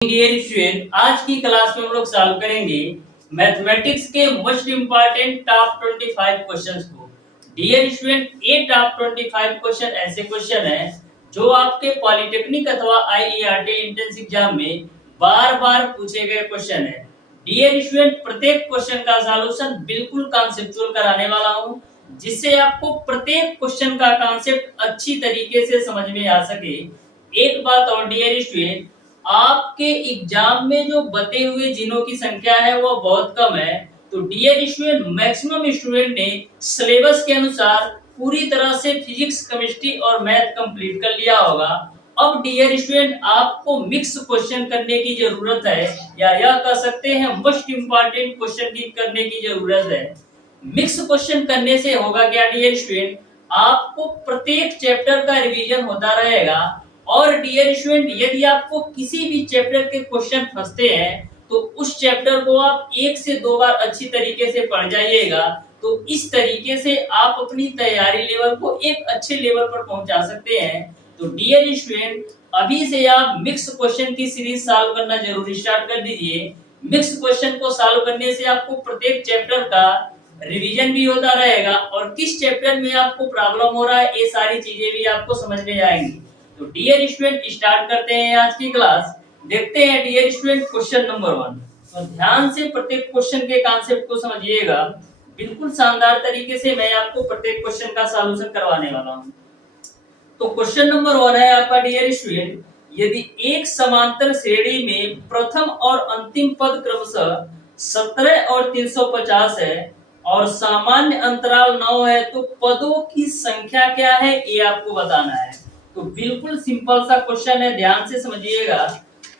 Dear student, आज की class में हम लोग सॉल्व करेंगे मैथमेटिक्स के मोस्ट इम्पोर्टेंट टॉप 25 क्वेश्चंस को। डियर स्टूडेंट, ये टॉप 25 क्वेश्चन ऐसे क्वेश्चन हैं जो आपके पॉलिटेक्निक अथवा आईईआरटी एंट्रेंस एग्जाम में बार बार पूछे गए क्वेश्चन है। डियर स्टूडेंट, प्रत्येक क्वेश्चन का सॉल्यूशन बिल्कुल कॉन्सेप्चुअल कराने वाला हूँ, जिससे आपको प्रत्येक क्वेश्चन का कॉन्सेप्ट अच्छी तरीके से समझ में आ सके। एक बात और डियर स्टूडेंट, आपके एग्जाम में जो बते हुए जिनों की संख्या है वो बहुत कम है, तो डियर स्टूडेंट मैक्सिमम स्टूडेंट ने सिलेबस के अनुसार पूरी तरह से फिजिक्स, केमिस्ट्री और मैथ कंप्लीट कर लिया होगा। अब डियर स्टूडेंट आपको मिक्स क्वेश्चन करने की जरूरत है, या यह कह सकते हैं मोस्ट इम्पोर्टेंट क्वेश्चन की करने की जरूरत है। मिक्स क्वेश्चन करने से होगा क्या डियर स्टूडेंट, आपको प्रत्येक चैप्टर का रिवीजन होता रहेगा। और डियर स्टूडेंट, यदि आपको किसी भी चैप्टर के क्वेश्चन फंसते हैं तो उस चैप्टर को आप 1 से 2 बार अच्छी तरीके से पढ़ जाइएगा, तो इस तरीके से आप अपनी तैयारी लेवल को एक अच्छे लेवल पर पहुंचा सकते हैं। तो डियर स्टूडेंट, अभी से आप मिक्स क्वेश्चन की सीरीज सॉल्व करना जरूर स्टार्ट कर दीजिए। मिक्स क्वेश्चन को सॉल्व करने से आपको प्रत्येक चैप्टर का रिवीजन भी होता रहेगा और किस चैप्टर में आपको प्रॉब्लम हो रहा है ये सारी चीजें भी आपको समझ में आएंगी। तो डियर स्टूडेंट, स्टार्ट करते हैं आज की क्लास। देखते हैं डियर स्टूडेंट क्वेश्चन नंबर 1। तो ध्यान से प्रत्येक क्वेश्चन के कॉन्सेप्ट को समझिएगा। बिल्कुल शानदार तरीके से मैं आपको प्रत्येक क्वेश्चन का सॉल्यूशन करवाने वाला हूं। तो क्वेश्चन नंबर 1 है आपका डियर स्टूडेंट, यदि एक समांतर श्रेणी में प्रथम और अंतिम पद क्रमशः 17 और 350 है और सामान्य अंतराल 9 है, तो पदों की संख्या क्या है ये आपको बताना है। तो बिल्कुल सिंपल सा क्वेश्चन है, ध्यान से समझिएगा।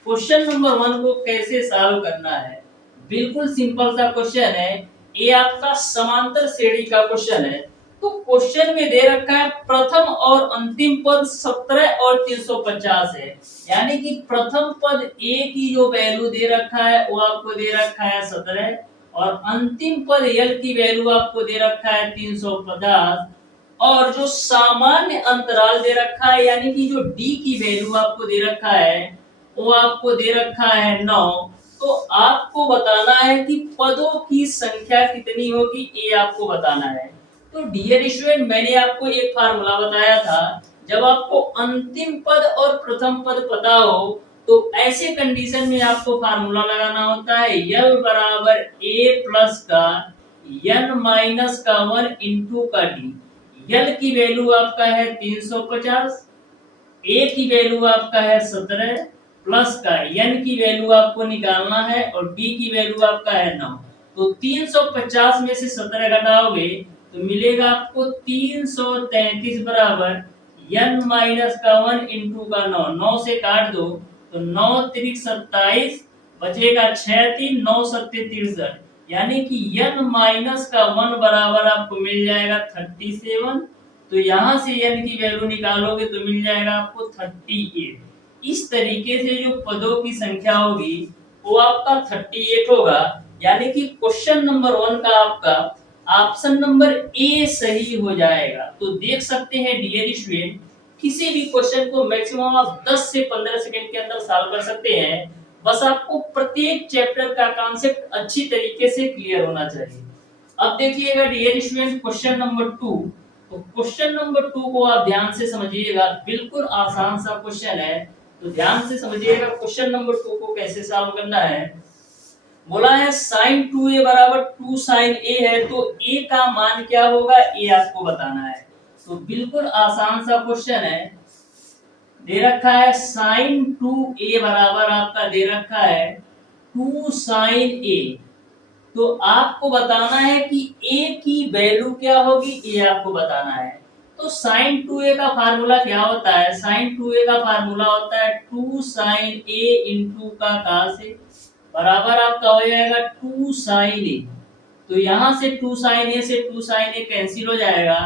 क्वेश्चन नंबर 1 को कैसे सॉल्व करना है, बिल्कुल सिंपल सा क्वेश्चन है। ये आपका समांतर श्रेणी का क्वेश्चन है। तो क्वेश्चन में दे रखा है प्रथम और अंतिम पद 17 और 350 है, यानी कि प्रथम पद ए की जो वैल्यू दे रखा है वो आपको दे रखा है 17 और अंतिम पद एल की वैल्यू आपको दे रखा है 350 और जो सामान्य अंतराल दे रखा है यानी कि जो डी की वैल्यू आपको दे रखा है वो आपको दे रखा है 9। तो आपको बताना है कि पदों की संख्या कितनी होगी ये आपको बताना है। तो डियर स्टूडेंट, मैंने आपको एक फार्मूला बताया था, जब आपको अंतिम पद और प्रथम पद पता हो तो ऐसे कंडीशन में आपको फार्मूला लगाना होता है L बराबर A प्लस का N माइनस का 1 इंटू का D। L की वैल्यू आपका है 350, A की वैल्यू आपका है 17 प्लस का N की वैल्यू आपको निकालना है और D की वैल्यू आपका है 9। तो 350 में से 17 घटाओगे तो मिलेगा आपको 333 बराबर N माइनस का 1 इंटू का 9। 9 से काट दो तो 9 त्रिक 27, बचेगा 6 3 9 सत्ते 63, यानी कि n माइनस का 1 बराबर आपको मिल जाएगा 37। तो यहाँ से n की वैल्यू निकालोगे तो मिल जाएगा आपको 38। इस तरीके से जो पदों की संख्या होगी वो आपका 38 होगा, यानी कि क्वेश्चन नंबर 1 का आपका ऑप्शन नंबर ए सही हो जाएगा। तो देख सकते हैं डियर स्टूडेंट, किसी भी क्वेश्चन को मैक्सिमम आप 10 से 15 सेकंड के अंदर सॉल्व कर सकते हैं। बस आपको प्रत्येक चैप्टर का कॉन्सेप्ट अच्छी तरीके से क्लियर होना चाहिए। अब देखिएगा डियर स्टूडेंट क्वेश्चन नंबर 2। तो क्वेश्चन नंबर 2 को आप ध्यान से समझिएगा, बिल्कुल आसान सा क्वेश्चन है। तो ध्यान से समझिएगा क्वेश्चन नंबर 2 को कैसे सॉल्व करना है। बोला है sin 2a बराबर 2 sin a है, तो a का मान क्या होगा ये आपको बताना है। तो बिल्कुल आसान सा क्वेश्चन है, दे रखा है sin 2a बराबर आपका दे रखा है 2 sin a। तो आपको बताना है कि a की वैल्यू क्या होगी ये आपको बताना है। तो sin 2a का फार्मूला क्या होता है, sin 2a का फार्मूला होता है 2 sin a इंटू का cos a बराबर आपका हो जाएगा 2 sin a। तो यहाँ से 2 sin a से 2 sin a कैंसिल हो जाएगा,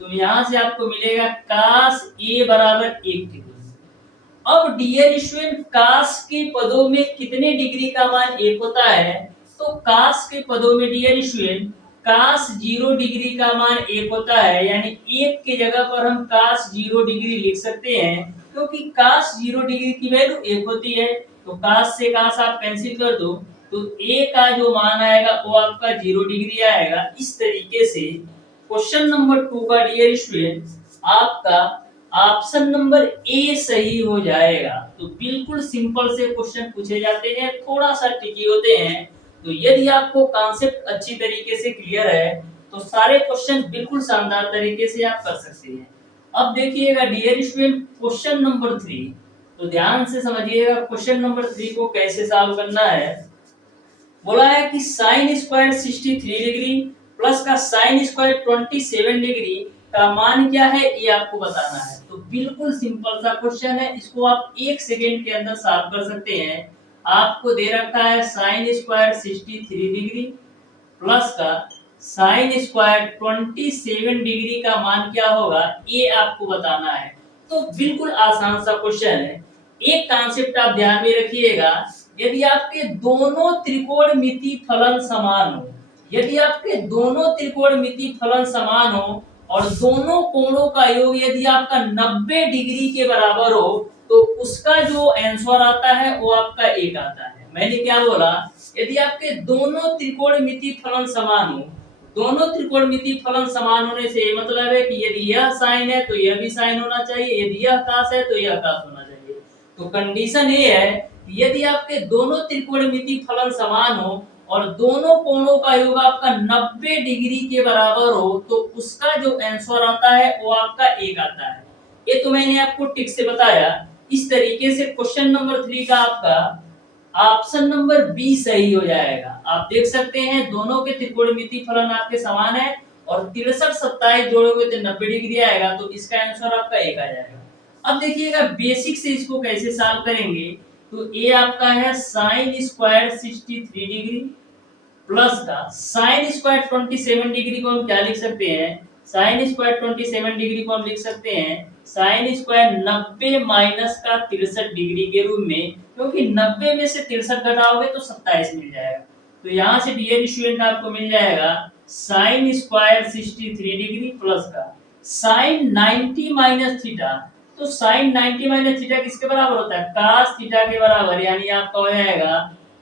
तो यहाँ से आपको मिलेगा cos a बराबर 1 डिग्री। अब डियर स्टूडेंट, cos के पदों में कितने डिग्री का मान 1 होता है, तो cos के पदों में डियर स्टूडेंट cos 0 डिग्री का मान 1 होता है, यानी 1 के जगह पर हम cos 0 डिग्री लिख सकते हैं। क्योंकि cos 0 डिग्री की वैल्यू 1 होती है, तो cos से cos आप कैंसिल कर दो, तो a का जो मान आएगा वो आपका 0 डिग्री आएगा। इस तरीके से क्वेश्चन नंबर 2 का डियर स्टूडेंट आपका ऑप्शन नंबर ए सही हो जाएगा। तो बिल्कुल सिंपल से क्वेश्चन पूछे जाते हैं, थोड़ा सा ट्रिकी होते हैं। तो यदि आपको कॉन्सेप्ट अच्छी तरीके से क्लियर है तो सारे क्वेश्चन बिल्कुल शानदार तरीके से आप कर सकते हैं। अब देखिएगा डियर स्टूडेंट क्वेश्चन नंबर 3, तो ध्यान से समझिएगा क्वेश्चन नंबर 3 को कैसे सॉल्व करना है। बोला है कि sin स्क्वायर 63 डिग्री प्लस का sin स्क्वायर 27 डिग्री का मान क्या है ये आपको बताना है। तो बिल्कुल सिंपल सा क्वेश्चन है, इसको आप 1 सेकंड के अंदर सॉल्व कर सकते हैं। आपको दे रखा है sin स्क्वायर 63 डिग्री प्लस का sin स्क्वायर 27 डिग्री का मान क्या होगा ये आपको बताना है। तो बिल्कुल आसान सा क्वेश्चन है। एक कॉन्सेप्ट आप ध्यान में रखिएगा, यदि आपके दोनों त्रिकोणमिति फलन समान हो, यदि आपके दोनों त्रिकोणमिति फलन समान हो और दोनों कोणों का योग यदि आपका 90 डिग्री के बराबर हो, तो उसका जो आंसर आता है वो आपका 1 आता है। मैंने क्या बोला, यदि आपके दोनों त्रिकोणमिति फलन समान हो, दोनों त्रिकोणमिति फलन समान होने से मतलब है कि यदि यह साइन है तो यह भी साइन होना चाहिए, यदि यह कास है तो यह कास होना चाहिए। तो कंडीशन ये है कि यदि आपके दोनों त्रिकोणमिति फलन समान हो और दोनों कोणों का योग आपका 90 डिग्री के बराबर हो, तो उसका जो आंसर आता है वो आपका 1 आता है। ये तो मैंने आपको टिक से बताया। इस तरीके से क्वेश्चन नंबर 3 का आपका ऑप्शन नंबर बी सही हो जाएगा। आप देख सकते हैं दोनों के त्रिकोणमिति फलन आपके समान है और 63 27 जोड़ोगे तो 90 डिग्री आएगा, तो इसका आंसर आपका 1 आ जाएगा। अब देखिएगा बेसिक से इसको कैसे सॉल्व करेंगे। तो ए आपका है sin स्क्वायर 63 डिग्री प्लस का sin स्क्वायर 27 डिग्री को हम क्या लिख सकते हैं, sin स्क्वायर 27 डिग्री को हम लिख सकते हैं sin स्क्वायर 90 माइनस का 63 डिग्री के रूप में, क्योंकि 90 में से 63 घटाओगे तो 27 मिल जाएगा। तो यहाँ से डियर स्टूडेंट आपको मिल जाएगा sin स्क्वायर 63 डिग्री प्लस का sin 90 माइनस थीटा। तो sin 90 माइनस थीटा किसके बराबर होता है, cos थीटा के बराबर, यानी आपका हो जाएगा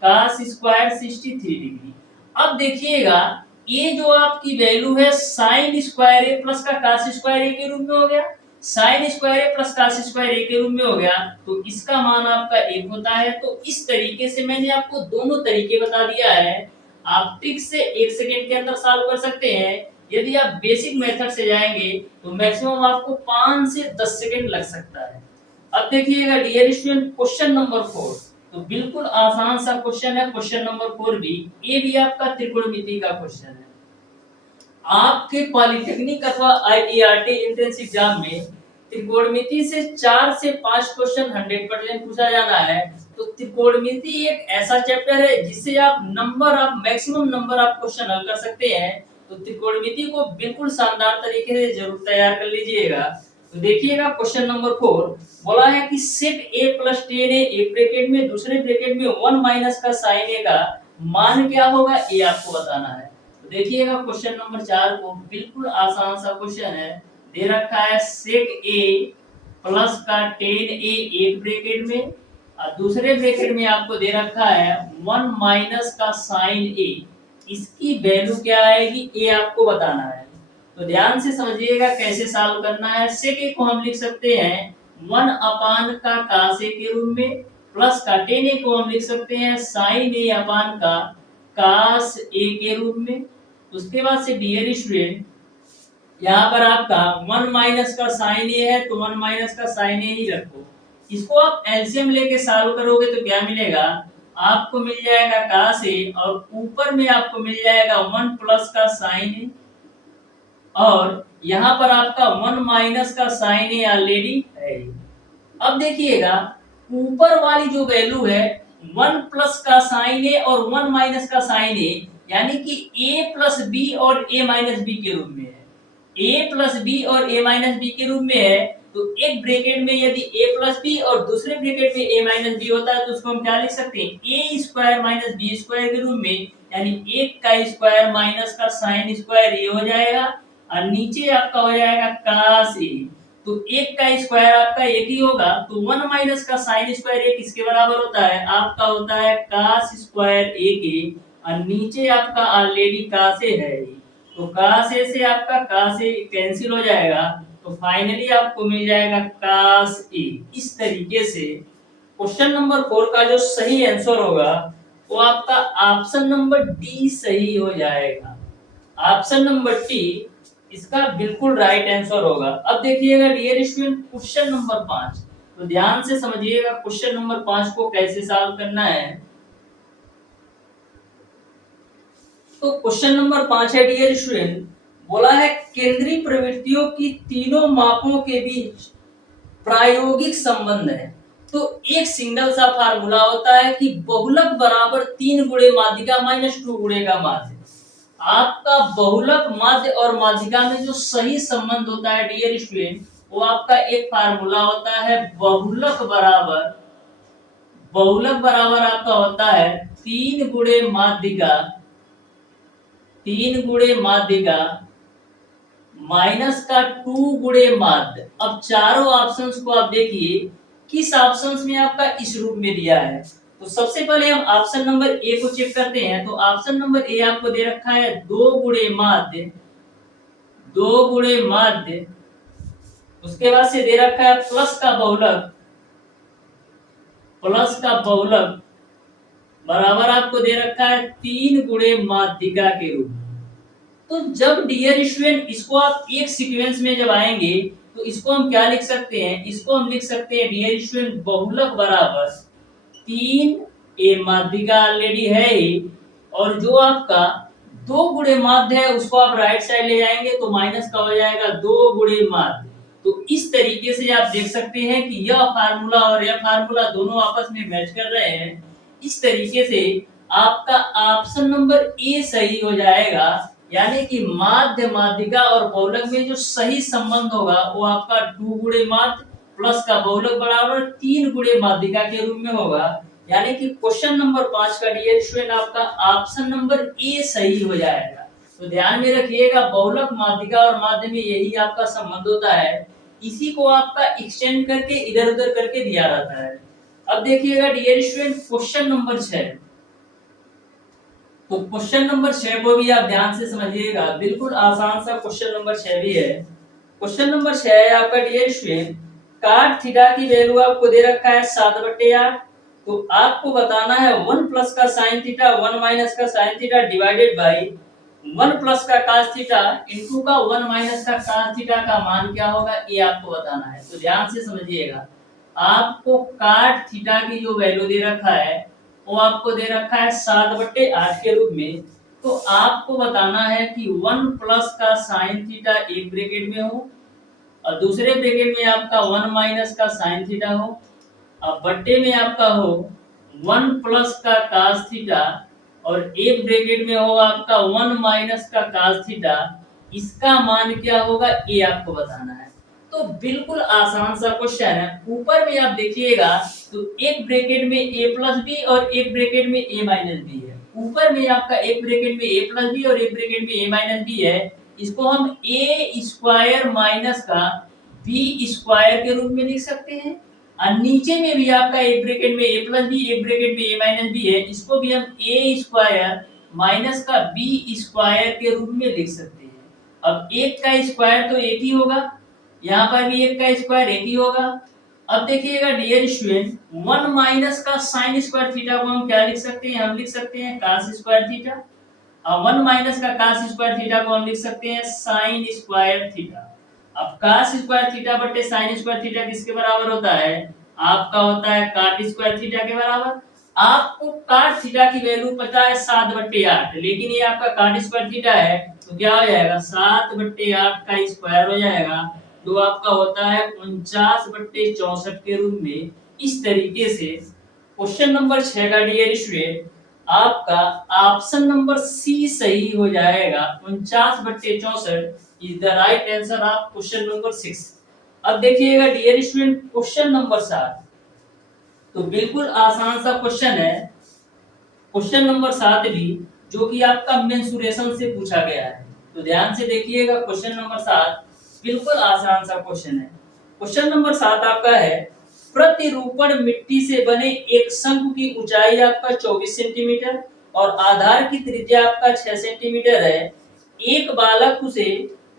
cos स्क्वायर 63 डिग्री। अब देखिएगा ये जो आपकी वैल्यू है sin स्क्वायर a प्लस का cos स्क्वायर a के रूप में हो गया, sin square a plus cos square a के रूप में हो गया, तो इसका मान आपका 1 होता है। तो इस तरीके से मैंने आपको दोनों तरीके बता दिया है, आप ट्रिक से 1 सेकंड के अंदर सॉल्व कर सकते हैं। यदि आप बेसिक मेथड से जाएंगे तो मैक्सिमम आपको 5 से 10 सेकंड लग सकता है। अब देखिएगा डियर स्टूडेंट क्वेश्चन नंबर 4, तो बिल्कुल आसान सा क्वेश्चन है क्वेश्चन नंबर 4 भी। ये भी आपका त्रिकोणमिति का क्वेश्चन है। आपके पॉलिटेक्निक अथवा आईईआरटी एंट्रेंस एग्जाम में त्रिकोणमिति से 4 से 5 क्वेश्चन 100% पूछा जाना है। तो त्रिकोणमिति एक ऐसा चैप्टर है जिससे आप मैक्सिमम नंबर आप क्वेश्चन हल कर सकते हैं। तो त्रिकोणमिति को बिल्कुल शानदार तरीके से जरूर तैयार कर लीजिएगा। तो देखिएगा क्वेश्चन नंबर 4 बोला है कि सेट a प्लस 10a एक ब्रैकेट में, दूसरे ब्रैकेट में 1 माइनस का साइन a का मान क्या होगा ये आपको बताना है। तो देखिएगा क्वेश्चन नंबर 4 को, बिल्कुल आसान सा क्वेश्चन है। दे रखा है सेक a प्लस का 10a एक ब्रैकेट में और दूसरे ब्रैकेट में आपको दे रखा है 1 माइनस का साइन a, इसकी वैल्यू क्या आएगी ये आपको बताना है। तो ध्यान से समझिएगा कैसे सॉल्व करना है। सेक a को हम लिख सकते हैं 1 अपान का cos a के रूप में, प्लस का 10a को हम लिख सकते हैं sin a अपान का cos a के रूप में। उसके बाद से डियर स्टूडेंट यहाँ पर आपका 1 माइनस का साइन ए है तो 1 माइनस का साइन ए ही रखो। इसको आप एलसीएम लेके सॉल्व करोगे तो क्या मिलेगा, आपको मिल जाएगा cos ए और ऊपर में आपको मिल जाएगा 1 प्लस का साइन ए और यहाँ पर आपका 1 माइनस का साइन ए ऑलरेडी है। अब देखिएगा ऊपर वाली जो वैल्यू है 1 प्लस का साइन ए और 1 माइनस का साइन ए, यानी कि a प्लस बी और a माइनस बी के रूप में है। a प्लस बी और a माइनस बी के रूप में है, तो एक ब्रैकेट में यदि a प्लस बी और दूसरे ब्रैकेट में a माइनस बी होता है तो उसको हम क्या लिख सकते हैं, a square minus B square के रूप में, यानी 1 का स्क्वायर माइनस का साइन स्क्वायर ये हो जाएगा और नीचे आपका हो जाएगा cos a। तो एक का स्क्वायर आपका एक ही होगा, तो 1 माइनस का साइन स्क्वायर एक किसके बराबर होता है, आपका होता है कास स्क्वायर ए के, और नीचे आपका ऑलरेडी कासे है, तो कासे से आपका कासे कैंसिल हो जाएगा, तो फाइनली आपको मिल जाएगा कास ए। इस तरीके से क्वेश्चन नंबर 4 का जो सही आंसर होगा वो आपका ऑप्शन नंबर डी सही हो जाएगा। ऑप्शन नंबर डी इसका बिल्कुल राइट आंसर होगा। अब देखिएगा डियर स्टूडेंट क्वेश्चन नंबर 5, तो ध्यान से समझिएगा क्वेश्चन नंबर 5 को कैसे सॉल्व करना है। तो क्वेश्चन नंबर 5 है डियर स्टूडेंट, बोला है केंद्रीय प्रवृत्तियों की तीनों मापों के बीच प्रायोगिक संबंध है। तो एक सिंगल सा फार्मूला होता है कि बहुलक बराबर 3 गुणे माध्यिका माइनस 2 गुणे का माध्य। आपका बहुलक माध्य और माध्यिका में जो सही संबंध होता है डियर स्टूडेंट, वो आपका एक फार्मूला होता है बहुलक बराबर आपका होता है 3 गुणे माध्यिका माइनस का 2 गुणे माध्य। अब चारों ऑप्शंस को आप देखिए किस ऑप्शंस में आपका इस रूप में दिया है। तो सबसे पहले हम ऑप्शन नंबर ए को चेक करते हैं। तो ऑप्शन नंबर ए आपको दे रखा है 2 गुणे माध्य, उसके बाद से दे रखा है प्लस का बहुलक बराबर आपको दे रखा है 3 गुणे माध्यिका के रूप में। तो जब डियर स्टूडेंट इसको आप एक सीक्वेंस में जब आएंगे तो इसको हम क्या लिख सकते हैं, इसको हम लिख सकते हैं डियर स्टूडेंट बहुलक बराबर 3 ए माध्यिका ऑलरेडी है ही, और जो आपका 2 गुणे माध्य है उसको आप राइट साइड ले जाएंगे तो माइनस का हो जाएगा 2 गुणे माध्य। तो इस तरीके से आप देख सकते हैं कि यह फार्मूला और यह फार्मूला दोनों आपस में मैच कर रहे हैं। इस तरीके से आपका ऑप्शन नंबर ए सही हो जाएगा, यानी कि माध्य माध्यिका और बहुलक में जो सही संबंध होगा वो आपका 2 गुणे माध्य प्लस का बहुलक बराबर 3 गुणे माध्यिका के रूप में होगा। यानी कि क्वेश्चन नंबर 5 का डियर स्टूडेंट आपका ऑप्शन नंबर ए सही हो जाएगा। तो ध्यान में रखिएगा बहुलक माध्यिका और माध्य में यही आपका संबंध होता है, इसी को आपका एक्सटेंड करके इधर उधर करके दिया रहता है। अब देखिएगा डियर स्टूडेंट क्वेश्चन नंबर 6, तो क्वेश्चन नंबर 6 को भी आप ध्यान से समझिएगा, बिल्कुल आसान सा क्वेश्चन नंबर 6 भी है। क्वेश्चन नंबर 6 है आपका डियर स्टूडेंट, cot थीटा की वैल्यू आपको दे रखा है 7/8, तो आपको बताना है 1 प्लस का sin थीटा 1 माइनस का sin theta divided by 1 plus का cos थीटा इनटू का 1 माइनस का cos थीटा का मान क्या होगा, ये आपको बताना है। तो ध्यान से समझिएगा, आपको cot थीटा की जो वैल्यू दे रखा है वो आपको दे रखा है 7/8 के रूप में। तो आपको बताना है कि 1 प्लस का साइन थीटा एक ब्रैकेट में हो और दूसरे ब्रैकेट में आपका 1 माइनस का साइन थीटा हो, और बट्टे में आपका हो 1 प्लस का cos थीटा और एक ब्रैकेट में हो आपका 1 माइनस का cos थीटा। इसका मान क्या होगा ये आपको बताना है। तो बिल्कुल आसान सा क्वेश्चन है। ऊपर में आप देखिएगा तो एक ब्रैकेट में a प्लस बी और एक ब्रैकेट में a माइनस बी है। ऊपर में आपका एक ब्रैकेट में a प्लस बी और एक ब्रैकेट में a माइनस बी है। इसको हम a स्क्वायर माइनस का b स्क्वायर के रूप में लिख सकते हैं, और नीचे में भी आपका एक ब्रैकेट में a प्लस बी एक ब्रैकेट में a माइनस बी है, इसको भी हम a स्क्वायर माइनस का b स्क्वायर के रूप में लिख सकते हैं। अब एक का स्क्वायर तो एक ही होगा, यहाँ पर भी एक का स्क्वायर एक ही होगा। अब देखिएगा डियर स्टूडेंट 1 माइनस का साइन स्क्वायर थीटा को हम क्या लिख सकते हैं, हम लिख सकते हैं cos स्क्वायर थीटा, और 1 माइनस का cos स्क्वायर थीटा को हम लिख सकते हैं साइन स्क्वायर थीटा। अब cos स्क्वायर थीटा बटे साइन स्क्वायर थीटा किसके बराबर होता है, आपका होता है cot स्क्वायर थीटा के बराबर। आपको cot थीटा की वैल्यू पता है 7/8, लेकिन ये आपका cot स्क्वायर थीटा है तो क्या हो जाएगा 7/8 का स्क्वायर हो जाएगा, जो आपका होता है 49/64 के रूप में। इस तरीके से क्वेश्चन नंबर 6 का डियर स्टूडेंट आपका ऑप्शन नंबर सी सही हो जाएगा। 49/64 is the right answer of question number 6। अब देखिएगा डियर स्टूडेंट क्वेश्चन नंबर 7, तो बिल्कुल आसान सा क्वेश्चन है। क्वेश्चन नंबर 7 भी जो कि आपका मेंसुरेशन से पूछा गया है। तो ध्यान से देखिएगा क्वेश्चन नंबर 7 बिल्कुल आसान सा क्वेश्चन है। क्वेश्चन नंबर 7 आपका है, प्रतिरूपण मिट्टी से बने एक शंकु की ऊंचाई आपका 24 सेंटीमीटर और आधार की त्रिज्या आपका 6 सेंटीमीटर है। एक बालक उसे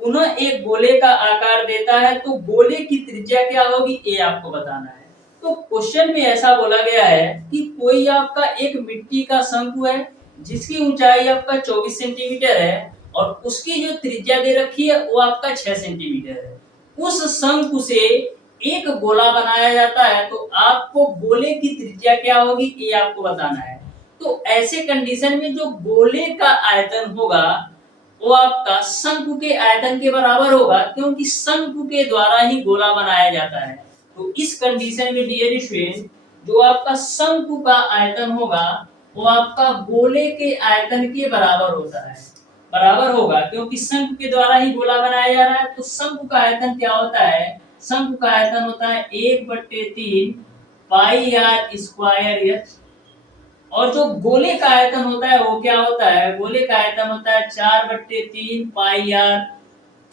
पुनः एक गोले का आकार देता है तो गोले की त्रिज्या क्या होगी, ये आपको बताना है। तो क्वेश्चन में ऐसा बोला गया है कि कोई आपका एक मिट्टी का शंकु है जिसकी ऊंचाई आपका 24 सेंटीमीटर है और उसकी जो त्रिज्या दे रखी है वो आपका 6 सेंटीमीटर है। उस शंकु से एक गोला बनाया जाता है तो आपको गोले की त्रिज्या क्या होगी ये आपको बताना है। तो ऐसे कंडीशन में जो गोले का आयतन होगा वो आपका शंकु के आयतन के बराबर होगा, क्योंकि शंकु के द्वारा ही गोला बनाया जाता है। तो इस कंडीशन में डियर स्टूडेंट, जो आपका शंकु का आयतन होगा वो आपका गोले के आयतन के बराबर होता है, बराबर होगा, क्योंकि शंकु के द्वारा ही गोला बनाया जा रहा है। तो शंकु का आयतन क्या होता है, शंकु का आयतन होता है 1/3 पाई आर स्क्वायर एच, और जो गोले का आयतन होता है वो क्या होता है, गोले का आयतन होता है 4/3 पाई आर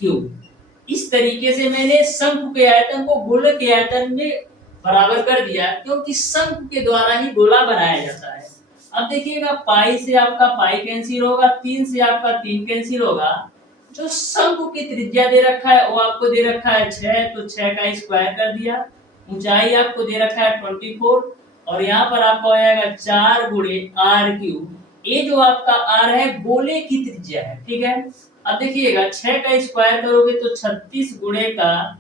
क्यूब। इस तरीके से मैंने शंकु के आयतन को गोले के आयतन में बराबर कर दिया, क्योंकि शंकु के द्वारा ही गोला बनाया जाता है। अब देखिएगा, पाई से आपका पाई कैंसिल होगा, 3 से आपका 3 कैंसिल होगा। जो शंकु की त्रिज्या दे रखा है वो आपको दे रखा है 6, तो 6 का स्क्वायर कर दिया। ऊंचाई आपको दे रखा है 24 और यहाँ पर आपको आ जाएगा 4 गुणे आर क्यूब। ये जो आपका आर है गोले की त्रिज्या है, ठीक है। अब देखिएगा 6 का स्क्वायर करोगे तो 36 गुणे का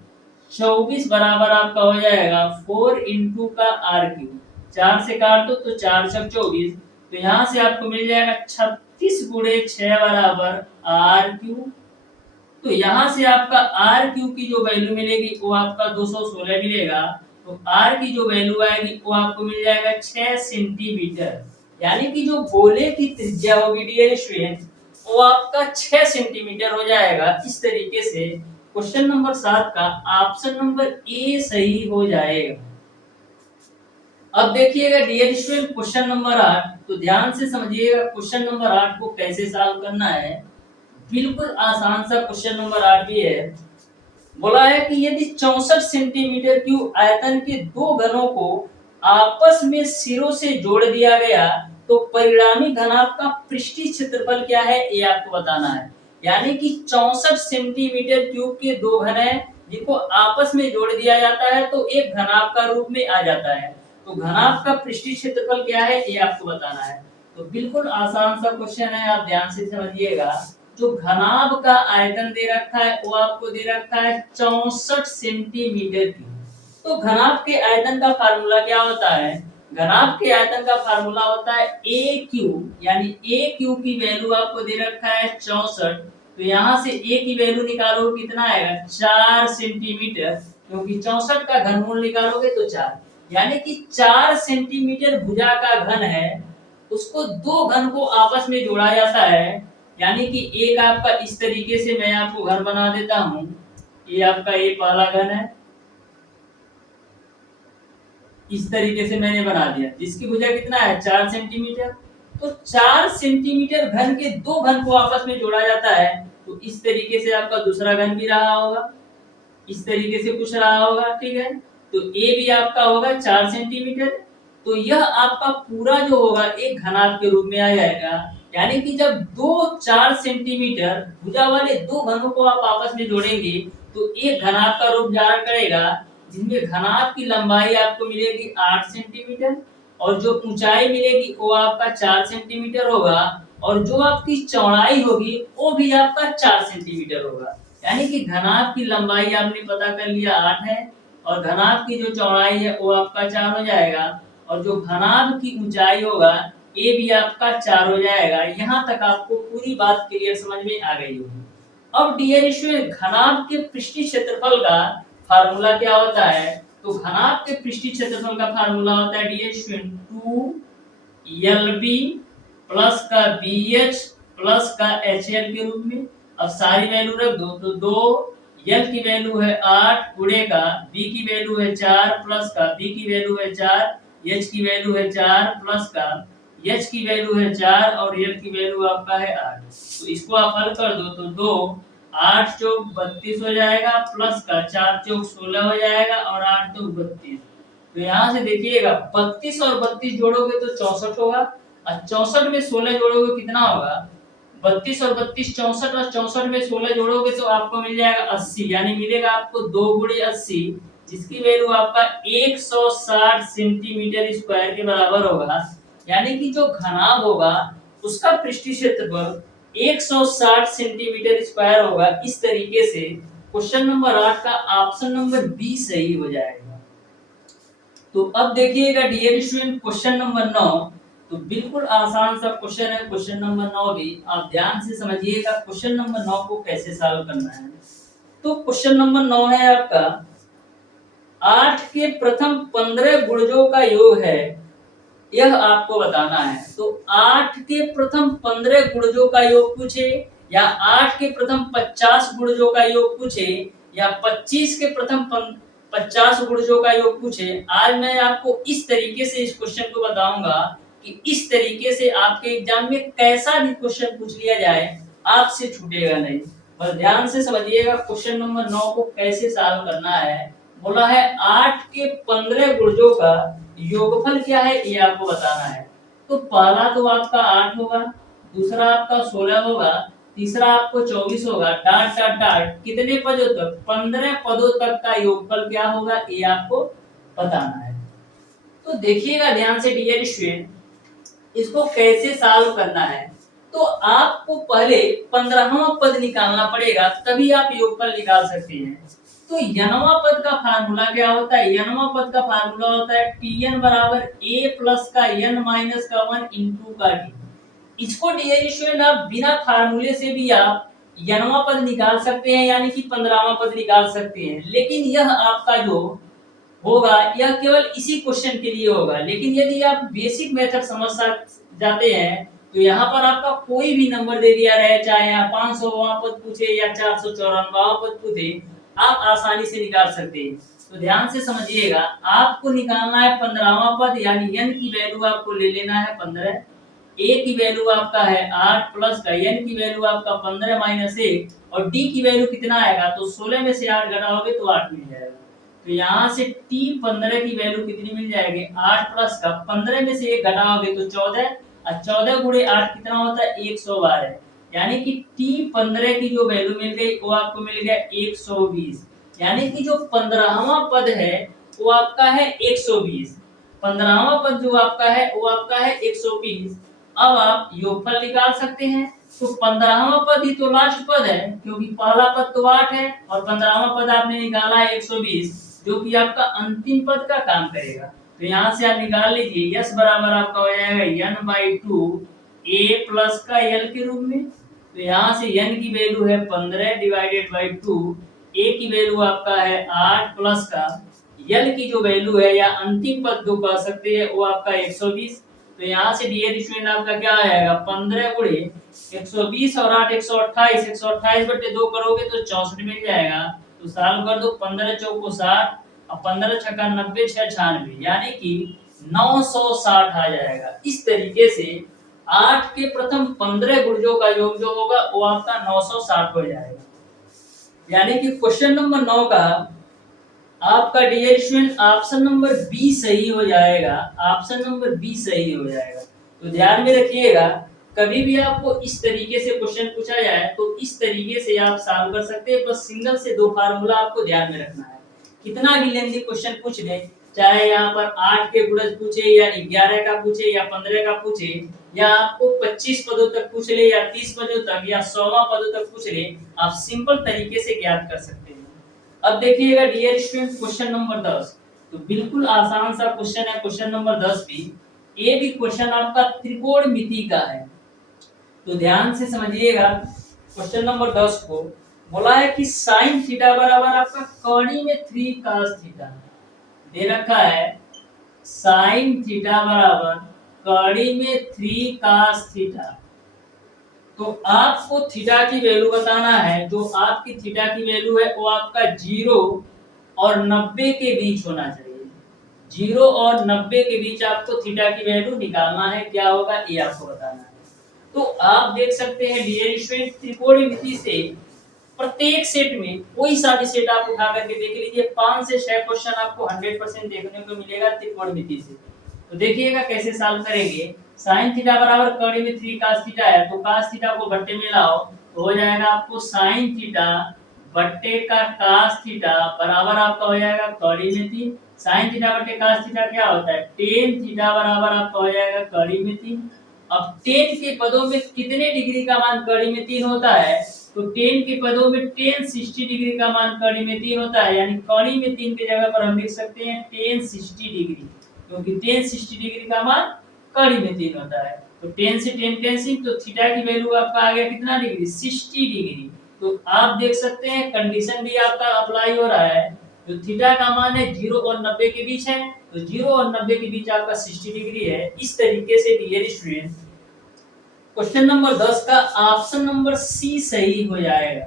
24 बराबर आपका हो जाएगा 4 इंटू का आर क्यूब। 4 से काट दो तो 4 छक 24, तो यहाँ से आपको मिल जाएगा 36 गुणे 6 बराबर आर क्यूब। तो यहाँ से आपका आर क्यूब की जो वैल्यू मिलेगी वो आपका 216 मिलेगा। तो आर की जो वैल्यू आएगी वो आपको मिल जाएगा 6 सेंटीमीटर, यानी कि जो गोले की त्रिज्या होगी डियर स्टूडेंट वो आपका 6 सेंटीमीटर हो जाएगा। इस तरीके से क्वेश्चन नंबर 7 का ऑप्शन नंबर ए सही हो जाएगा। अब देखिएगा डियर स्टूडेंट क्वेश्चन नंबर 8, तो ध्यान से समझिएगा क्वेश्चन नंबर 8 को कैसे सॉल्व करना है। बिल्कुल आसान सा क्वेश्चन नंबर 8 भी है। बोला है कि यदि 64 सेंटीमीटर क्यूब आयतन के दो घनों को आपस में सिरों से जोड़ दिया गया तो परिणामी घनाभ का पृष्ठीय क्षेत्रफल क्या है ये आपको बताना है। यानी कि 64 सेंटीमीटर क्यूब के दो घन हैं जिनको आपस में जोड़ दिया जाता है तो एक घनाभ का रूप में आ जाता है। तो घनाभ का पृष्ठीय क्षेत्रफल क्या है ये आपको बताना है। तो बिल्कुल आसान सा क्वेश्चन है, आप ध्यान से समझिएगा। जो घनाभ का आयतन दे रखा है वो आपको दे रखा है 64 सेंटीमीटर क्यूब। तो घनाभ के आयतन का फार्मूला क्या होता है, घनाभ के आयतन का फार्मूला होता है ए क्यूब, यानी ए क्यूब की वैल्यू आपको दे रखा है 64। तो यहाँ से ए की वैल्यू निकालोगे कितना आएगा 4 सेंटीमीटर, क्योंकि 64 का घनमूल निकालोगे तो 4, यानी कि 4 सेंटीमीटर भुजा का घन है, उसको दो घन को आपस में जोड़ा जाता है। यानी कि एक आपका इस तरीके से मैं आपको घन बना देता हूं, ये आपका ये पहला घन है, इस तरीके से मैंने बना दिया, जिसकी भुजा कितना है 4 सेंटीमीटर। तो 4 सेंटीमीटर घन के दो घन को आपस में जोड़ा जाता है। तो इस तरीके से आपका दूसरा घन भी रहा होगा, इस तरीके से कुछ रहा होगा, ठीक है। तो ए भी आपका होगा 4 सेंटीमीटर। तो यह आपका पूरा जो होगा एक घनाभ के रूप में आ जाएगा। यानी कि जब दो 4 सेंटीमीटर भुजा वाले दो घनों को आप आपस में जोड़ेंगे तो एक घनाभ का रूप धारण करेगा, जिसमें घनाभ की लंबाई आपको मिलेगी 8 सेंटीमीटर और जो ऊंचाई मिलेगी वो आपका 4 सेंटीमीटर होगा, और जो आपकी चौड़ाई होगी वो भी आपका 4 सेंटीमीटर होगा। यानी कि घनाभ की लंबाई आपने पता कर लिया 8 है और घनाभ की जो चौड़ाई है वो आपका 4 हो जाएगा, और जो घनाभ की ऊंचाई होगा ये भी आपका 4 हो जाएगा। यहाँ तक आपको पूरी बात क्लियर समझ में आ गई होगी। अब डियर स्टूडेंट, घनाभ के पृष्ठीय क्षेत्रफल का फार्मूला क्या होता है, तो घनाभ के पृष्ठीय क्षेत्रफल का फार्मूला होता है डियर स्टूडेंट 2LB प्लस का BH प्लस का HL के रूप में। अब सारी वैल्यू रख दो, तो 2 L की वैल्यू है 8 गुणे का B की वैल्यू है 4 प्लस का B की वैल्यू है 4, H की वैल्यू है 4 प्लस का H की वैल्यू है 4 और L की वैल्यू आपका है 8। तो इसको आप हल कर दो तो 2 8 चौक 32 हो जाएगा, प्लस का 4 चौक 16 हो जाएगा और 8 चौक 32। तो यहाँ से देखिएगा 32 और 32 जोड़ोगे तो 64 होगा, और 64 में 16 जोड़ोगे कितना होगा, 32 और 32 64, और 64 में 16 जोड़ोगे तो आपको मिल जाएगा 80, यानी मिलेगा आपको 2 गुणे 80, जिसकी वैल्यू आपका 160 सेंटीमीटर स्क्वायर के बराबर होगा। यानी कि जो घनाभ होगा उसका पृष्ठीय क्षेत्रफल 160 सेंटीमीटर स्क्वायर होगा। इस तरीके से क्वेश्चन नंबर 8 का ऑप्शन नंबर बी सही हो जाएगा। तो अब देखिएगा डियर स्टूडेंट क्वेश्चन नंबर 9, तो बिल्कुल आसान सा क्वेश्चन है क्वेश्चन नंबर 9 भी। आप ध्यान से समझिएगा क्वेश्चन नंबर 9 को कैसे सॉल्व करना है। तो क्वेश्चन नंबर 9 है आपका 8 के प्रथम 15 गुणजों का योग है, यह आपको बताना है। तो 8 के प्रथम 15 गुणजों का योग पूछे, या 8 के प्रथम 50 गुणजों का योग पूछे, या 25 के प्रथम 50 गुणजों का योग पूछे, आज मैं आपको इस तरीके से इस क्वेश्चन को बताऊंगा कि इस तरीके से आपके एग्जाम में कैसा भी क्वेश्चन पूछ लिया जाए आपसे छूटेगा नहीं। और ध्यान से समझिएगा क्वेश्चन नंबर 9 को कैसे सॉल्व करना है। बोला है 8 के 15 गुणजों का योगफल क्या है ये आपको बताना है। तो पहला तो आपका 8 होगा, दूसरा आपका 16 होगा, तीसरा आपको 24 होगा, डाट डाट डाट कितने पदों तक, 15 पदों तक का योगफल क्या होगा ये आपको बताना है। तो देखिएगा ध्यान से डियर स्टूडेंट, इसको कैसे सॉल्व करना है। तो आपको पहले 15वां पद निकालना पड़ेगा, तभी आप योगफल निकाल सकते हैं। तो यनवा पद का फार्मूला क्या होता है, यनवा पद का फार्मूला होता है tn बराबर a प्लस का n माइनस का 1 इंटू का d। इसको डियर स्टूडेंट आप बिना फार्मूले से भी आप यनवा पद निकाल सकते हैं, यानी कि 15वां पद निकाल सकते हैं। लेकिन यह आपका जो होगा यह केवल इसी क्वेश्चन के लिए होगा। लेकिन यदि आप बेसिक मेथड समझ जाते हैं तो यहाँ पर आपका कोई भी नंबर दे दिया रहे, चाहे यहाँ 500वां पद पूछे या 494वां पद पूछे, आप आसानी से निकाल सकते हैं। तो ध्यान से समझिएगा, आपको निकालना है 15वां पद, यानी n की वैल्यू आपको ले लेना है 15, a की वैल्यू आपका है 8 प्लस का n की वैल्यू आपका 15 माइनस 1, और d की वैल्यू कितना आएगा, तो 16 में से 8 घटाओगे तो 8 मिल जाएगा। तो यहाँ से t 15 की वैल्यू कितनी मिल जाएगी, 8 प्लस का 15 में से 1 घटाओगे तो 14, और 14 गुणे 8 कितना होता है 112, यानी कि t 15 की जो वैल्यू मिल गई वो आपको मिल गया 120। यानी कि जो 15वां पद है वो आपका है 120, 15वां पद जो आपका है वो आपका है 120। अब आप योगफल निकाल सकते हैं। तो 15वां पद ही तो लास्ट पद है, क्योंकि पहला पद तो 8 है और 15वां पद आपने निकाला है 120, जो कि आपका अंतिम पद का काम करेगा। तो यहाँ से आप निकाल लीजिए, यस बराबर आपका हो जाएगा n/2 a प्लस का l के रूप में। तो यहाँ से n की वैल्यू है 15 डिवाइडेड बाई 2, a की वैल्यू आपका है 8 प्लस का l की जो वैल्यू है या अंतिम पद जो कह सकते हैं वो आपका 120। तो यहाँ से डियर स्टूडेंट आपका क्या आएगा, 15 गुणे 120 और 8 128, 128 बटे 2 करोगे तो 64 मिल जाएगा। तो सॉल्व कर दो, 15 चौको 60 और 15 छक्का 90, 6 96, यानी कि 960 आ जाएगा। इस तरीके से 8 के प्रथम 15 गुणजों का योग जो होगा वो आपका 960 हो जाएगा। यानी कि क्वेश्चन नंबर 9 का आपका dear student option number B सही हो जाएगा, ऑप्शन नंबर बी सही हो जाएगा। तो ध्यान में रखिएगा, कभी भी आपको इस तरीके से क्वेश्चन पूछा जाए तो इस तरीके से आप सॉल्व कर सकते हैं। बस सिंगल से 2 फार्मूला आपको ध्यान में रखना है। कितना भी लेंथी क्वेश्चन पूछ ले, चाहे यहाँ पर 8 के गुणज पूछे या 11 का पूछे या 15 का पूछे, या आपको 25 पदों तक पूछ ले या 30 पदों तक या 100वां पदों तक पूछ ले, आप सिंपल तरीके से ज्ञात कर सकते हैं। अब देखिएगा डियर स्टूडेंट क्वेश्चन नंबर 10, तो बिल्कुल आसान सा क्वेश्चन है क्वेश्चन नंबर 10 भी। ये भी क्वेश्चन आपका त्रिकोणमिति का है। तो ध्यान से समझिएगा क्वेश्चन नंबर 10 को। बोला है कि sin थीटा बराबर आपका कड़ी में 3 cos थीटा दे रखा है। sin थीटा बराबर कड़ी में 3 cos थीटा। तो आपको थीटा की वैल्यू बताना है। जो आपकी थीटा की वैल्यू है वो आपका 0 और 90 के बीच होना चाहिए। 0 और 90 के बीच आपको थीटा की वैल्यू निकालना है, क्या होगा ये आपको बताना है। तो आप देख सकते हैं डियर स्टूडेंट त्रिकोणमिति से प्रत्येक सेट में कोई सा भी सेट आप उठा करके देख लीजिए, 5 से 6 क्वेश्चन आपको 100% देखने को मिलेगा त्रिकोणमिति से। तो देखिएगा कैसे सॉल्व करेंगे। sin थीटा बराबर कड़ी में 3 cos थीटा है, तो cos थीटा को बट्टे में लाओ तो हो जाएगा आपको sin थीटा बट्टे का cos थीटा बराबर आपका हो जाएगा कड़ी में 3। sin थीटा बट्टे cos थीटा क्या होता है, tan थीटा बराबर आपका हो जाएगा कड़ी में 3। अब tan के पदों में कितने डिग्री का मान कड़ी में 3 होता है, तो tan के पदों में tan 60 डिग्री का मान कड़ी में 3 होता है, यानी कड़ी में 3 की जगह पर हम लिख सकते हैं tan 60 डिग्री, क्योंकि tan 60 डिग्री का मान कड़ी में 3 होता है। तो tan से tan कैंसिल, तो थीटा की वैल्यू आपका आ गया कितना डिग्री, 60 डिग्री। तो आप देख सकते हैं कंडीशन भी आपका अप्लाई हो रहा है। जो थीटा का मान है 0 और 90 के बीच है, तो 0 और 90 के बीच आपका 60 डिग्री है। इस तरीके से डियर स्टूडेंट क्वेश्चन नंबर 10 का ऑप्शन नंबर सी सही हो जाएगा।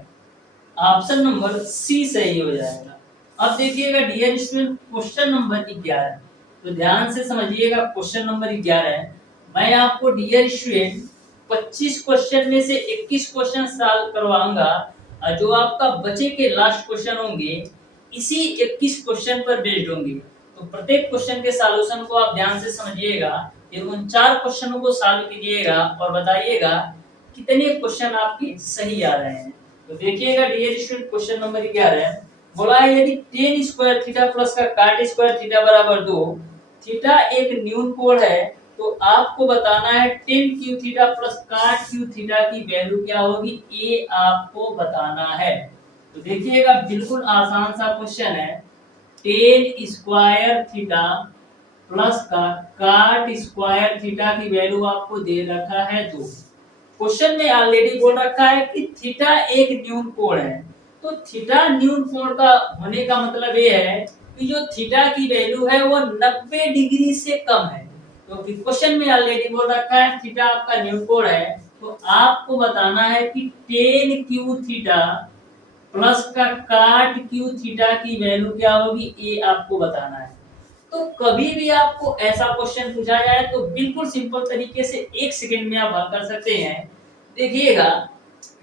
ऑप्शन नंबर सी सही हो जाएगा। अब देखिएगा डियर स्टूडेंट क्वेश्चन नंबर 11, तो ध्यान से समझिएगा क्वेश्चन नंबर 11 मैं आपको डियर स्टूडेंट 25 क्वेश्चन में से 21 क्वेश्चन सॉल्व करवाऊंगा, और जो आपका बचे के लास्ट क्वेश्चन होंगे इसी 21 क्वेश्चन पर बेस्ड होंगे। तो प्रत्येक क्वेश्चन के सॉल्यूशन को आप ध्यान से समझिएगा, फिर उन 4 क्वेश्चनों को सॉल्व कीजिएगा और बताइएगा कितने क्वेश्चन आपके सही आ रहे हैं। तो देखिएगा डियर स्टूडेंट क्वेश्चन नंबर 11 बोला है यदि tan स्क्वायर थीटा प्लस का cot स्क्वायर थीटा बराबर 2, थीटा एक न्यून कोण है, तो आपको बताना है tan Q theta plus cot Q theta की वैल्यू क्या होगी, ये आपको बताना है। तो देखिएगा बिल्कुल आसान सा क्वेश्चन है। tan स्क्वायर थीटा प्लस का cot स्क्वायर थीटा की वैल्यू आपको दे रखा है 2। क्वेश्चन में ऑलरेडी बोल रखा है कि थीटा एक न्यून कोण है, तो थीटा न्यून कोण का होने का मतलब ये है कि जो थीटा की वैल्यू है वो 90 डिग्री से कम है। तो क्वेश्चन में ऑलरेडी बोल रखा है थीटा आपका न्यून कोण है, तो आपको बताना है कि tan क्यू थीटा प्लस का cot क्यू थीटा की वैल्यू क्या होगी, ये आपको बताना है। तो कभी भी आपको ऐसा क्वेश्चन पूछा जाए तो बिल्कुल सिंपल तरीके से 1 सेकंड में आप हल कर सकते हैं। देखिएगा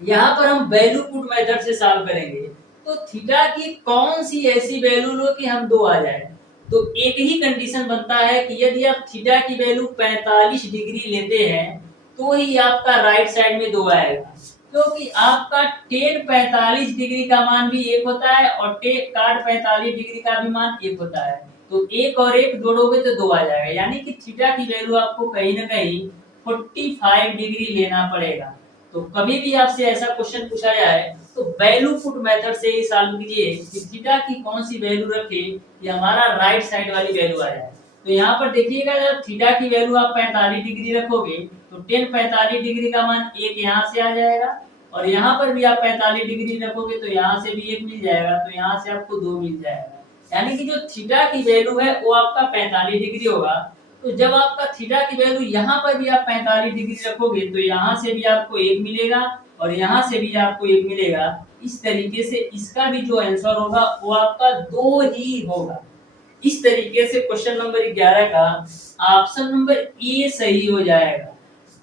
यहाँ पर हम वैल्यू पुट मेथड से सॉल्व करेंगे, तो थीटा की कौन सी ऐसी वैल्यू लो कि हम 2 आ जाए। तो एक ही कंडीशन बनता है कि यदि आप थीटा की वैल्यू 45 डिग्री लेते हैं तो ही आपका राइट साइड में 2 आएगा, क्योंकि आपका tan 45 डिग्री का मान भी 1 होता है और cot 45 डिग्री का भी मान 1 होता है। तो 1 और 1 जोड़ोगे तो 2 आ जाएगा, यानी कि थीटा की वैल्यू आपको कहीं ना कहीं 45 डिग्री लेना पड़ेगा। तो कभी भी आपसे ऐसा क्वेश्चन पूछा जाए तो वैल्यू पुट मेथड से ही सॉल्व कीजिए कि थीटा की कौन सी वैल्यू रखे कि हमारा राइट साइड वाली वैल्यू आ जाए। तो यहाँ पर देखिएगा जब थीटा की वैल्यू आप 45 डिग्री रखोगे तो tan 45 डिग्री का मान 1 यहाँ से आ जाएगा, और यहाँ पर भी आप 45 डिग्री रखोगे तो यहाँ से भी 1 मिल जाएगा, तो यहाँ से आपको 2 मिल जाएगा। यानी कि जो थीटा की वैल्यू है वो आपका 45 डिग्री होगा। तो जब आपका थीटा की वैल्यू यहाँ पर भी आप 45 डिग्री रखोगे तो यहाँ से भी आपको 1 मिलेगा और यहाँ से भी आपको 1 मिलेगा। इस तरीके से इसका भी जो आंसर होगा वो आपका 2 ही होगा। इस तरीके से क्वेश्चन नंबर 11 का ऑप्शन नंबर ए सही हो जाएगा।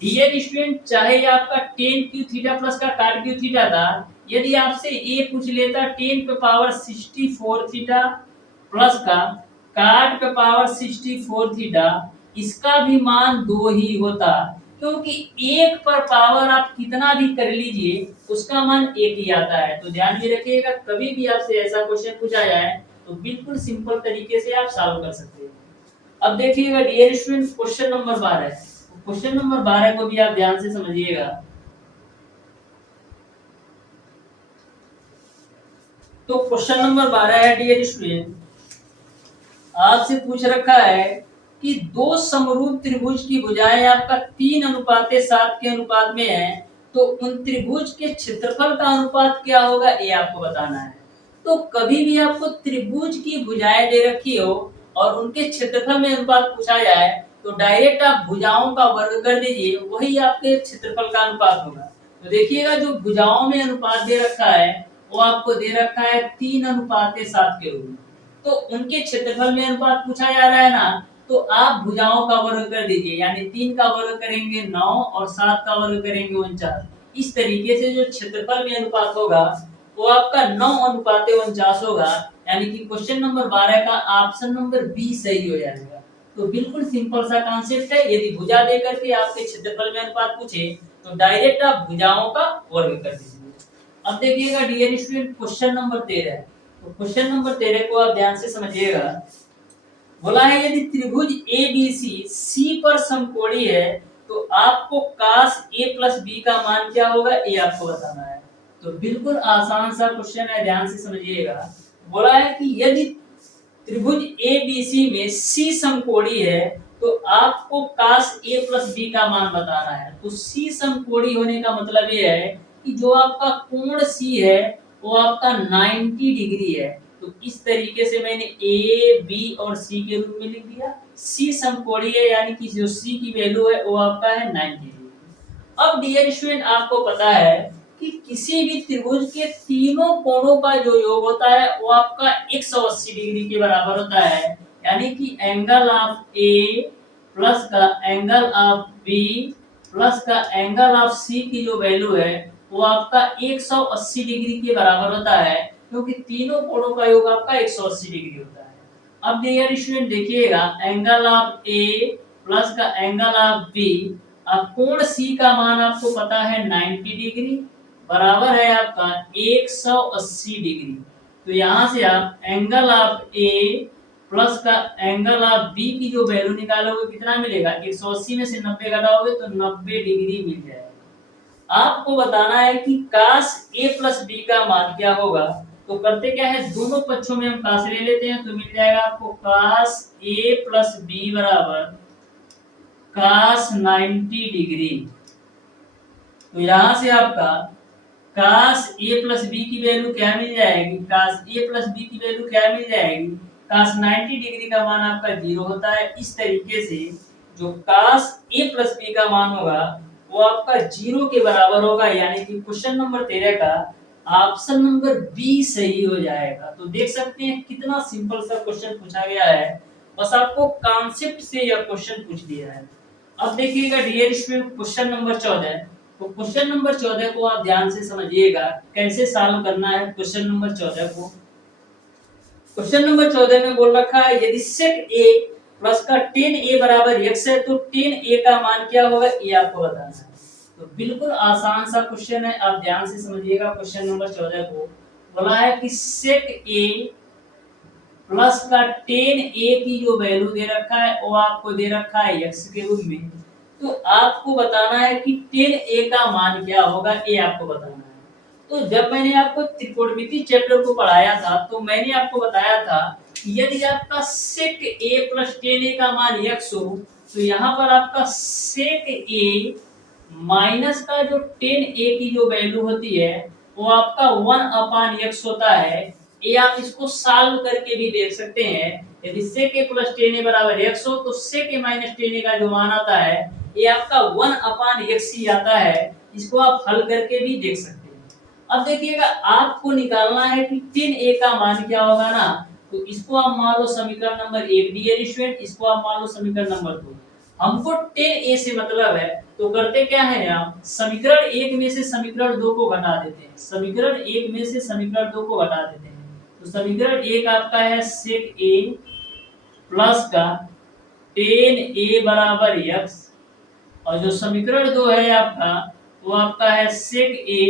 डियर स्टूडेंट चाहे आपका tan क्यू थीटा प्लस का cot क्यू थीटा था, यदि आपसे ए पूछ लेता tan पे पावर 64 थीटा प्लस का cot पे पावर 64 थीटा, इसका भी मान 2 ही होता, क्योंकि 1 पर पावर आप कितना भी कर लीजिए उसका मान 1 ही आता है। तो ध्यान में रखिएगा कभी भी आपसे ऐसा क्वेश्चन पूछा जाए तो बिल्कुल सिंपल तरीके से आप सॉल्व कर सकते हैं। अब देखिएगा dear student question number 12, question number 12 को भी आप ध्यान से समझिएगा। तो क्वेश्चन नंबर 12 है डियर स्टूडेंट, आपसे पूछ रखा है कि दो समरूप त्रिभुज की भुजाएं आपका 3:7 के अनुपात में है, तो उन त्रिभुज के क्षेत्रफल का अनुपात क्या होगा ये आपको बताना है। तो कभी भी आपको त्रिभुज की भुजाएं दे रखी हो और उनके क्षेत्रफल में अनुपात पूछा जाए तो डायरेक्ट आप भुजाओं का वर्ग कर दीजिए, वही आपके क्षेत्रफल का अनुपात होगा। तो देखिएगा जो भुजाओं में अनुपात दे रखा है वो आपको दे रखा है 3:7 के रूप में, तो उनके क्षेत्रफल में अनुपात पूछा जा रहा है ना, तो आप भुजाओं का वर्ग कर दीजिए, यानी 3 का वर्ग करेंगे 9 और 7 का वर्ग करेंगे 49। इस तरीके से जो क्षेत्रफल में अनुपात होगा वो आपका 9:49 होगा, यानी कि क्वेश्चन नंबर 12 का ऑप्शन नंबर बी सही हो जाएगा। तो बिल्कुल सिंपल सा कॉन्सेप्ट है। यदि भुजा दे करके आपके क्षेत्रफल में अनुपात पूछे तो डायरेक्ट आप भुजाओं का वर्ग कर दीजिए। अब देखिएगा डियर स्टूडेंट क्वेश्चन नंबर 13। तो क्वेश्चन नंबर 13 को आप ध्यान से समझिएगा। बोला है यदि त्रिभुज एबीसी सी पर समकोणीय है तो आपको cos a plus b का मान क्या होगा ये आपको बताना है। तो बिल्कुल आसान सा क्वेश्चन है, ध्यान से समझिएगा। बोला है कि यदि त्रिभुज एबीसी में सी समकोणीय है तो आपको cos a plus b का मान बताना है। तो सी समकोणीय होने का मतलब ये है कि जो आपका कोण सी है वो आपका 90 डिग्री है। तो इस तरीके से मैंने ए बी और सी के रूप में लिख दिया। सी समकोणीय है यानी कि जो सी की वैल्यू है वो आपका है 90 डिग्री। अब डियर स्टूडेंट आपको पता है कि किसी भी त्रिभुज के तीनों कोणों का जो योग होता है वो आपका 180 डिग्री के बराबर होता है, यानी कि एंगल ऑफ ए प्लस का एंगल ऑफ बी प्लस का एंगल ऑफ सी की जो वैल्यू है वो आपका 180 डिग्री के बराबर होता है, क्योंकि तीनों कोणों का योग आपका 180 डिग्री होता है। अब डियर स्टूडेंट देखिएगा एंगल ऑफ ए प्लस का एंगल ऑफ बी, अब कोण सी का मान आपको पता है 90 डिग्री बराबर है आपका 180 डिग्री। तो यहाँ से आप एंगल ऑफ ए प्लस का एंगल ऑफ बी की जो वैल्यू निकालोगे कितना मिलेगा, 180 में से 90 घटाओगे तो 90 डिग्री मिल जाएगा। आपको बताना है कि cos a plus b का मान क्या होगा। तो करते क्या है, दोनों पक्षों में हम cos ले लेते हैं तो मिल जाएगा आपको cos a plus b बराबर cos 90 डिग्री। तो यहाँ से आपका cos a plus b की वैल्यू क्या मिल जाएगी, cos a plus b की वैल्यू क्या मिल जाएगी, cos 90 डिग्री का मान आपका 0 होता है। इस तरीके से जो cos a plus b का मान होगा वो आपका 0 के बराबर होगा, यानी कि क्वेश्चन नंबर 13 का ऑप्शन नंबर बी सही हो जाएगा। तो देख सकते हैं कितना सिंपल सा क्वेश्चन पूछा गया है, बस आपको कॉन्सेप्ट से यह क्वेश्चन पूछ दिया है। अब देखिएगा डियर स्टूडेंट क्वेश्चन नंबर 14। तो क्वेश्चन नंबर 14 को आप ध्यान से समझिएगा कैसे सॉल्व करना है। क्वेश्चन नंबर 14 को, क्वेश्चन नंबर 14 में बोल रखा है यदि sec a प्लस का tan a बराबर x है तो tan a का मान क्या होगा ये आपको बताना है। तो बिल्कुल आसान सा क्वेश्चन है, आप ध्यान से समझिएगा। क्वेश्चन नंबर 14 को बोला है कि sec a प्लस का tan a की जो वैल्यू दे रखा है वो आपको दे रखा है x के रूप में। तो आपको बताना है कि tan a का मान क्या होगा ये आपको बताना है। तो जब मैंने आपको त्रिकोणमिति चैप्टर को पढ़ाया था तो मैंने आपको बताया था यदि आपका sec a plus tan a का मान x हो तो यहाँ पर आपका sec a माइनस का जो tan a की जो वैल्यू होती है वो आपका 1/x होता है। ये आप इसको सॉल्व करके भी देख सकते हैं। यदि sec a plus tan a बराबर x हो तो sec a minus tan a का जो मान आता है ये आपका 1/x ही आता है। इसको आप हल करके भी देख सकते हैं। अब देखिएगा आपको निकालना है कि tan a का मान क्या होगा ना, तो इसको आप मान लो समीकरण नंबर 1 डियर स्टूडेंट, इसको आप मान लो समीकरण नंबर 2। हमको tan a से मतलब है तो करते क्या है, आप समीकरण 1 में से समीकरण 2 को घटा देते हैं। समीकरण 1 में से समीकरण 2 को घटा देते हैं तो समीकरण 1 आपका है sec a प्लस का tan a बराबर x, और जो समीकरण 2 है आपका वो आपका है sec a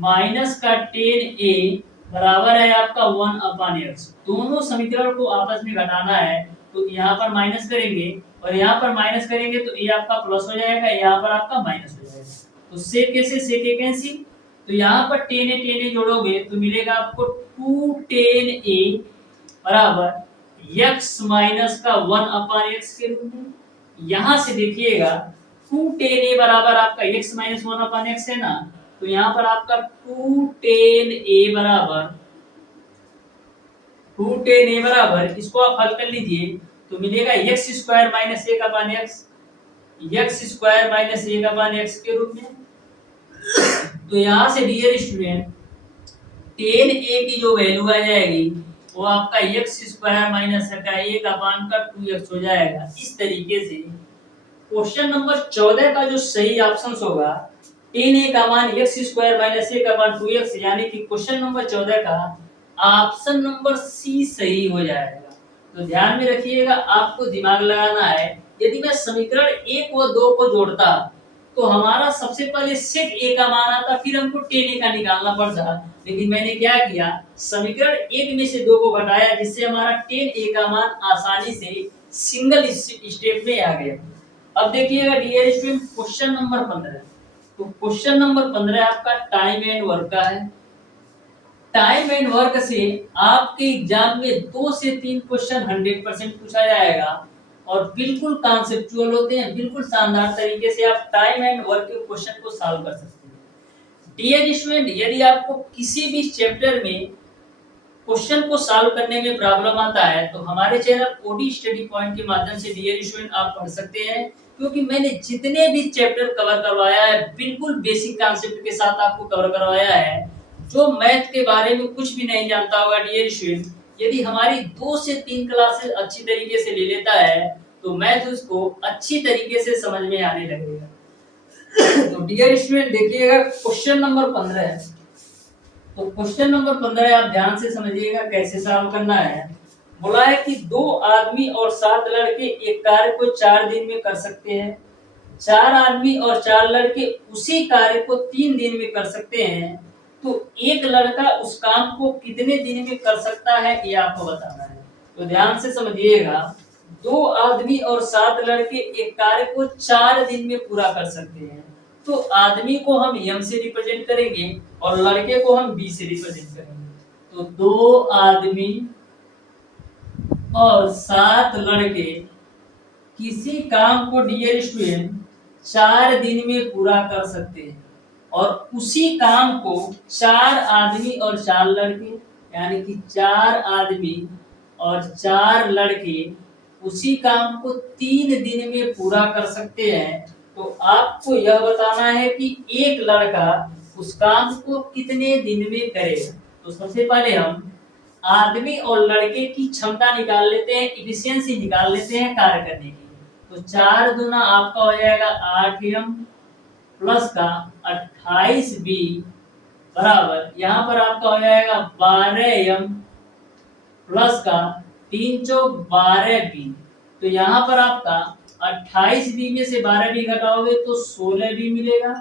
माइनस का tan a बराबर है आपका 1/x। दोनों समीकरण को आपस में घटाना है तो यहाँ पर माइनस करेंगे और यहाँ पर माइनस करेंगे तो ये आपका प्लस हो जाएगा, यहाँ पर आपका माइनस हो जाएगा। तो sec a से sec a कैंसिल, तो यहाँ पर tan a जोड़ोगे तो मिलेगा आपको 2 tan a बराबर x माइनस का 1/x के रूप में। यहाँ से देखिएगा 2 tan a बराबर आपका x माइनस 1/x है ना, तो यहाँ पर आपका 2 tan a बराबर इसको आप हल कर लीजिए तो मिलेगा x square minus 1/x, x square minus 1/x के रूप में। तो यहाँ से डियर स्टूडेंट tan a की जो वैल्यू आ जाएगी वो आपका x स्क्वायर माइनस 1/2x हो जाएगा। इस तरीके से क्वेश्चन नंबर 14 का जो सही ऑप्शन होगा टेन ए का मान एक्स स्क्वायर माइनस ए का मान 2x, यानी कि क्वेश्चन नंबर 14 का ऑप्शन नंबर सी सही हो जाएगा। तो ध्यान में रखिएगा, आपको दिमाग लगाना है। यदि मैं समीकरण 1 व 2 को जोड़ता तो हमारा सबसे पहले सेक ए का मान आता, फिर हमको टेन ए का निकालना पड़ता। लेकिन मैंने क्या किया, समीकरण 1 में से 2 को घटाया, जिससे हमारा टेन ए का मान आसानी से सिंगल स्टेप में आ गया। अब देखिएगा डियर स्टूडेंट, क्वेश्चन नंबर 15। तो क्वेश्चन नंबर 15 आपका टाइम एंड वर्क का है। टाइम एंड वर्क से आपके एग्जाम में 2 से 3 क्वेश्चन 100% पूछा जाएगा और बिल्कुल कॉन्सेप्चुअल होते हैं। बिल्कुल शानदार तरीके से आप टाइम एंड वर्क के क्वेश्चन को सॉल्व कर सकते हैं। डियर स्टूडेंट, यदि आपको किसी भी चैप्टर में क्वेश्चन को सॉल्व करने में प्रॉब्लम आता है तो हमारे चैनल ओडी स्टडी पॉइंट के माध्यम से डियर स्टूडेंट आप पढ़ सकते हैं, क्योंकि मैंने जितने भी चैप्टर कवर करवाया है बिल्कुल बेसिक कॉन्सेप्ट के साथ आपको कवर करवाया है। जो मैथ के बारे में कुछ भी नहीं जानता होगा डियर स्टूडेंट, यदि हमारी 2 से 3 क्लासेस अच्छी तरीके से ले लेता है तो मैथ उसको अच्छी तरीके से समझ में आने लगेगा। तो डियर स्टूडेंट देखिएगा, क्वेश्चन नंबर 15 है। तो क्वेश्चन नंबर 15 आप ध्यान से समझिएगा कैसे सॉल्व करना है। बोला है कि 2 आदमी और 7 लड़के एक कार्य को 4 दिन में कर सकते हैं। 4 आदमी और 4 लड़के उसी कार्य को 3 दिन में कर सकते हैं। तो एक लड़का उस काम को कितने दिन में कर सकता है, ये आपको बताना है। तो ध्यान से समझिएगा, 2 आदमी और 7 लड़के एक कार्य को 4 दिन में पूरा कर सकते हैं। तो आदमी को हम एम से रिप्रेजेंट करेंगे और लड़के को हम बी से रिप्रेजेंट करेंगे। तो 2 आदमी और 7 लड़के किसी काम को डियर स्टूडेंट 4 दिन में पूरा कर सकते हैं और उसी काम को 4 आदमी और 4 लड़के, यानी कि 4 आदमी और 4 लड़के उसी काम को 3 दिन में पूरा कर सकते हैं। तो आपको यह बताना है कि एक लड़का उस काम को कितने दिन में करेगा। तो सबसे पहले हम आदमी और लड़के की क्षमता निकाल लेते हैं, इफिशियंसी निकाल लेते हैं कार्य करने की। तो 4 दूना आपका हो जाएगा 8m प्लस का 28b बराबर, यहाँ पर आपका हो जाएगा 12m प्लस का 3 चौक 12b। तो यहाँ पर आपका 28b में से 12b घटाओगे तो 16b मिलेगा,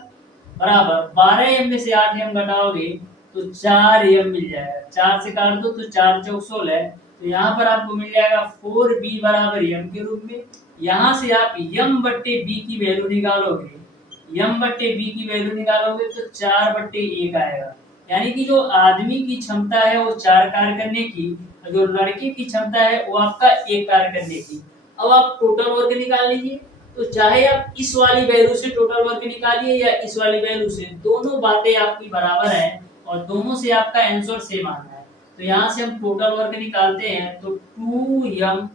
बराबर 12m में से 8m घटाओगे तो 4m मिल जाएगा। 4 से काट दो तो 4 चौक 16, तो यहाँ पर आपको मिल जाएगा 4b बराबर m के रूप में। यहाँ से आप m बट्टे b की वैल्यू निकालोगे, m बट्टे b की वैल्यू निकालोगे तो 4 बट्टे 1 आएगा। यानी कि जो आदमी की क्षमता है वो 4 कार्य करने की, जो लड़के की क्षमता है वो आपका 1 कार्य करने की। अब आप टोटल वर्क निकाल लीजिए। तो चाहे आप इस वाली वैल्यू से टोटल वर्क निकालिए या इस वाली वैल्यू से, दोनों बातें आपकी बराबर है और दोनों से आपका आंसर सेम आना है। तो यहाँ से हम टोटल वर्क निकालते हैं तो 2m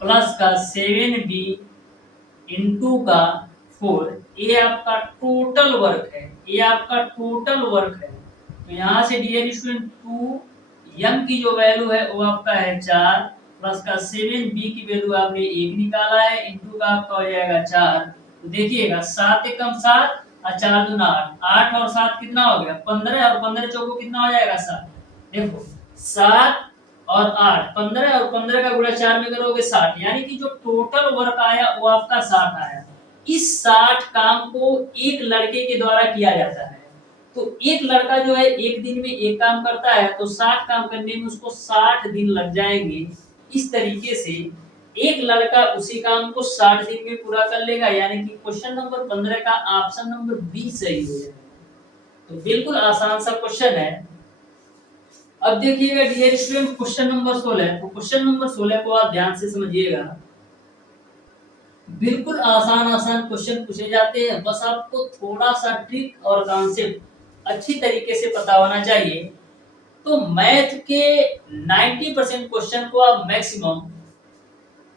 प्लस का 7b इंटू का 4, ये आपका टोटल वर्क है, ये आपका टोटल वर्क है। तो यहाँ से डियर स्टूडेंट 2m की जो वैल्यू है वो आपका है 4 प्लस का 7b की वैल्यू आपने 1 निकाला है, इंटू का आपका हो जाएगा 4। तो देखिएगा 7 एकम 7 और 4 दूना 8, 8 और 7 कितना हो गया 15, और 15 चौको कितना हो जाएगा 7। देखो 7 और 8, 15 और 15 का गुणा 4 में करोगे 60, यानी कि जो टोटल वर्क आया वो आपका 60 आया। इस 60 काम को एक लड़के के द्वारा किया जाता है। तो एक लड़का जो है एक दिन में एक काम करता है, तो 60 काम करने में उसको 60 दिन लग जाएंगे। इस तरीके से एक लड़का उसी काम को 60 दिन में पूरा कर लेगा, यानी कि क्वेश्चन नंबर 15 का ऑप्शन नंबर बी सही हो जाएगा। तो बिल्कुल आसान सा क्वेश्चन है। अब देखिएगा डियर स्टूडेंट क्वेश्चन नंबर 16। तो क्वेश्चन नंबर 16 को आप ध्यान से समझिएगा। बिल्कुल आसान आसान क्वेश्चन पूछे जाते हैं, बस आपको थोड़ा सा ट्रिक और कॉन्सेप्ट अच्छी तरीके से पता होना चाहिए। तो मैथ के 90% क्वेश्चन को आप मैक्सिमम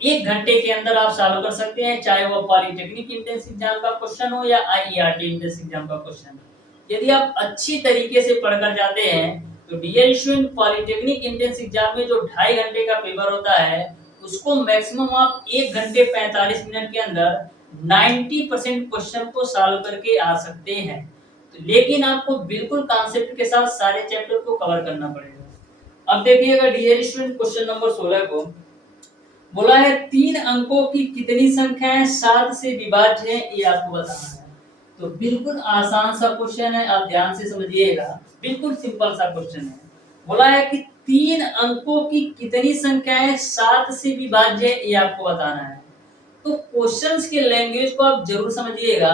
1 घंटे के अंदर आप सॉल्व कर सकते हैं, चाहे वो पॉलिटेक्निक एंट्रेंस एग्जाम का क्वेश्चन हो या आईईआरटी एंट्रेंस एग्जाम का क्वेश्चन। यदि आप अच्छी तरीके से पढ़कर जाते हैं तो dear student polytechnic entrance exam में जो 2.5 घंटे का पेपर होता है उसको मैक्सिमम आप 1 घंटे 45 मिनट के अंदर 90% क्वेश्चन को सॉल्व करके आ सकते हैं। तो लेकिन आपको बिल्कुल कॉन्सेप्ट के साथ सारे चैप्टर को कवर करना पड़ेगा। अब देखिएगा डियर स्टूडेंट क्वेश्चन नंबर 16 को बोला है 3 अंकों की कितनी संख्याएं 7 से विभाज्य है, ये आपको बताना है। तो बिल्कुल आसान सा क्वेश्चन है, आप ध्यान से समझिएगा, बिल्कुल सिंपल सा क्वेश्चन है। बोला है कि 3 अंकों की कितनी संख्याएं 7 से विभाज्य है, ये आपको बताना है। तो क्वेश्चंस के लैंग्वेज को आप जरूर समझिएगा।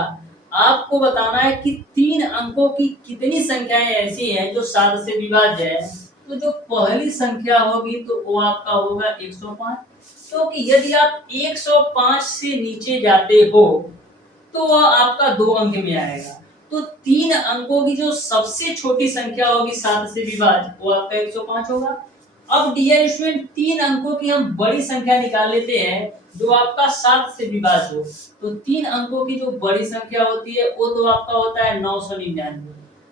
आपको बताना है कि 3 अंकों की कितनी संख्याएं ऐसी हैं जो 7 से विभाज्य है। तो जो पहली संख्या होगी तो वो आपका होगा 105, क्योंकि यदि आप 105 से नीचे जाते हो तो वह आपका 2 अंक में आएगा। तो 3 अंकों की जो सबसे छोटी संख्या होगी 7 से विभाज्य, वो आपका 105 होगा। अब डियर स्टूडेंट 3 अंकों की हम बड़ी संख्या निकाल लेते हैं जो आपका 7 से विभाज्य हो। तो 3 अंकों की जो बड़ी संख्या होती है वो तो आपका होता है 999।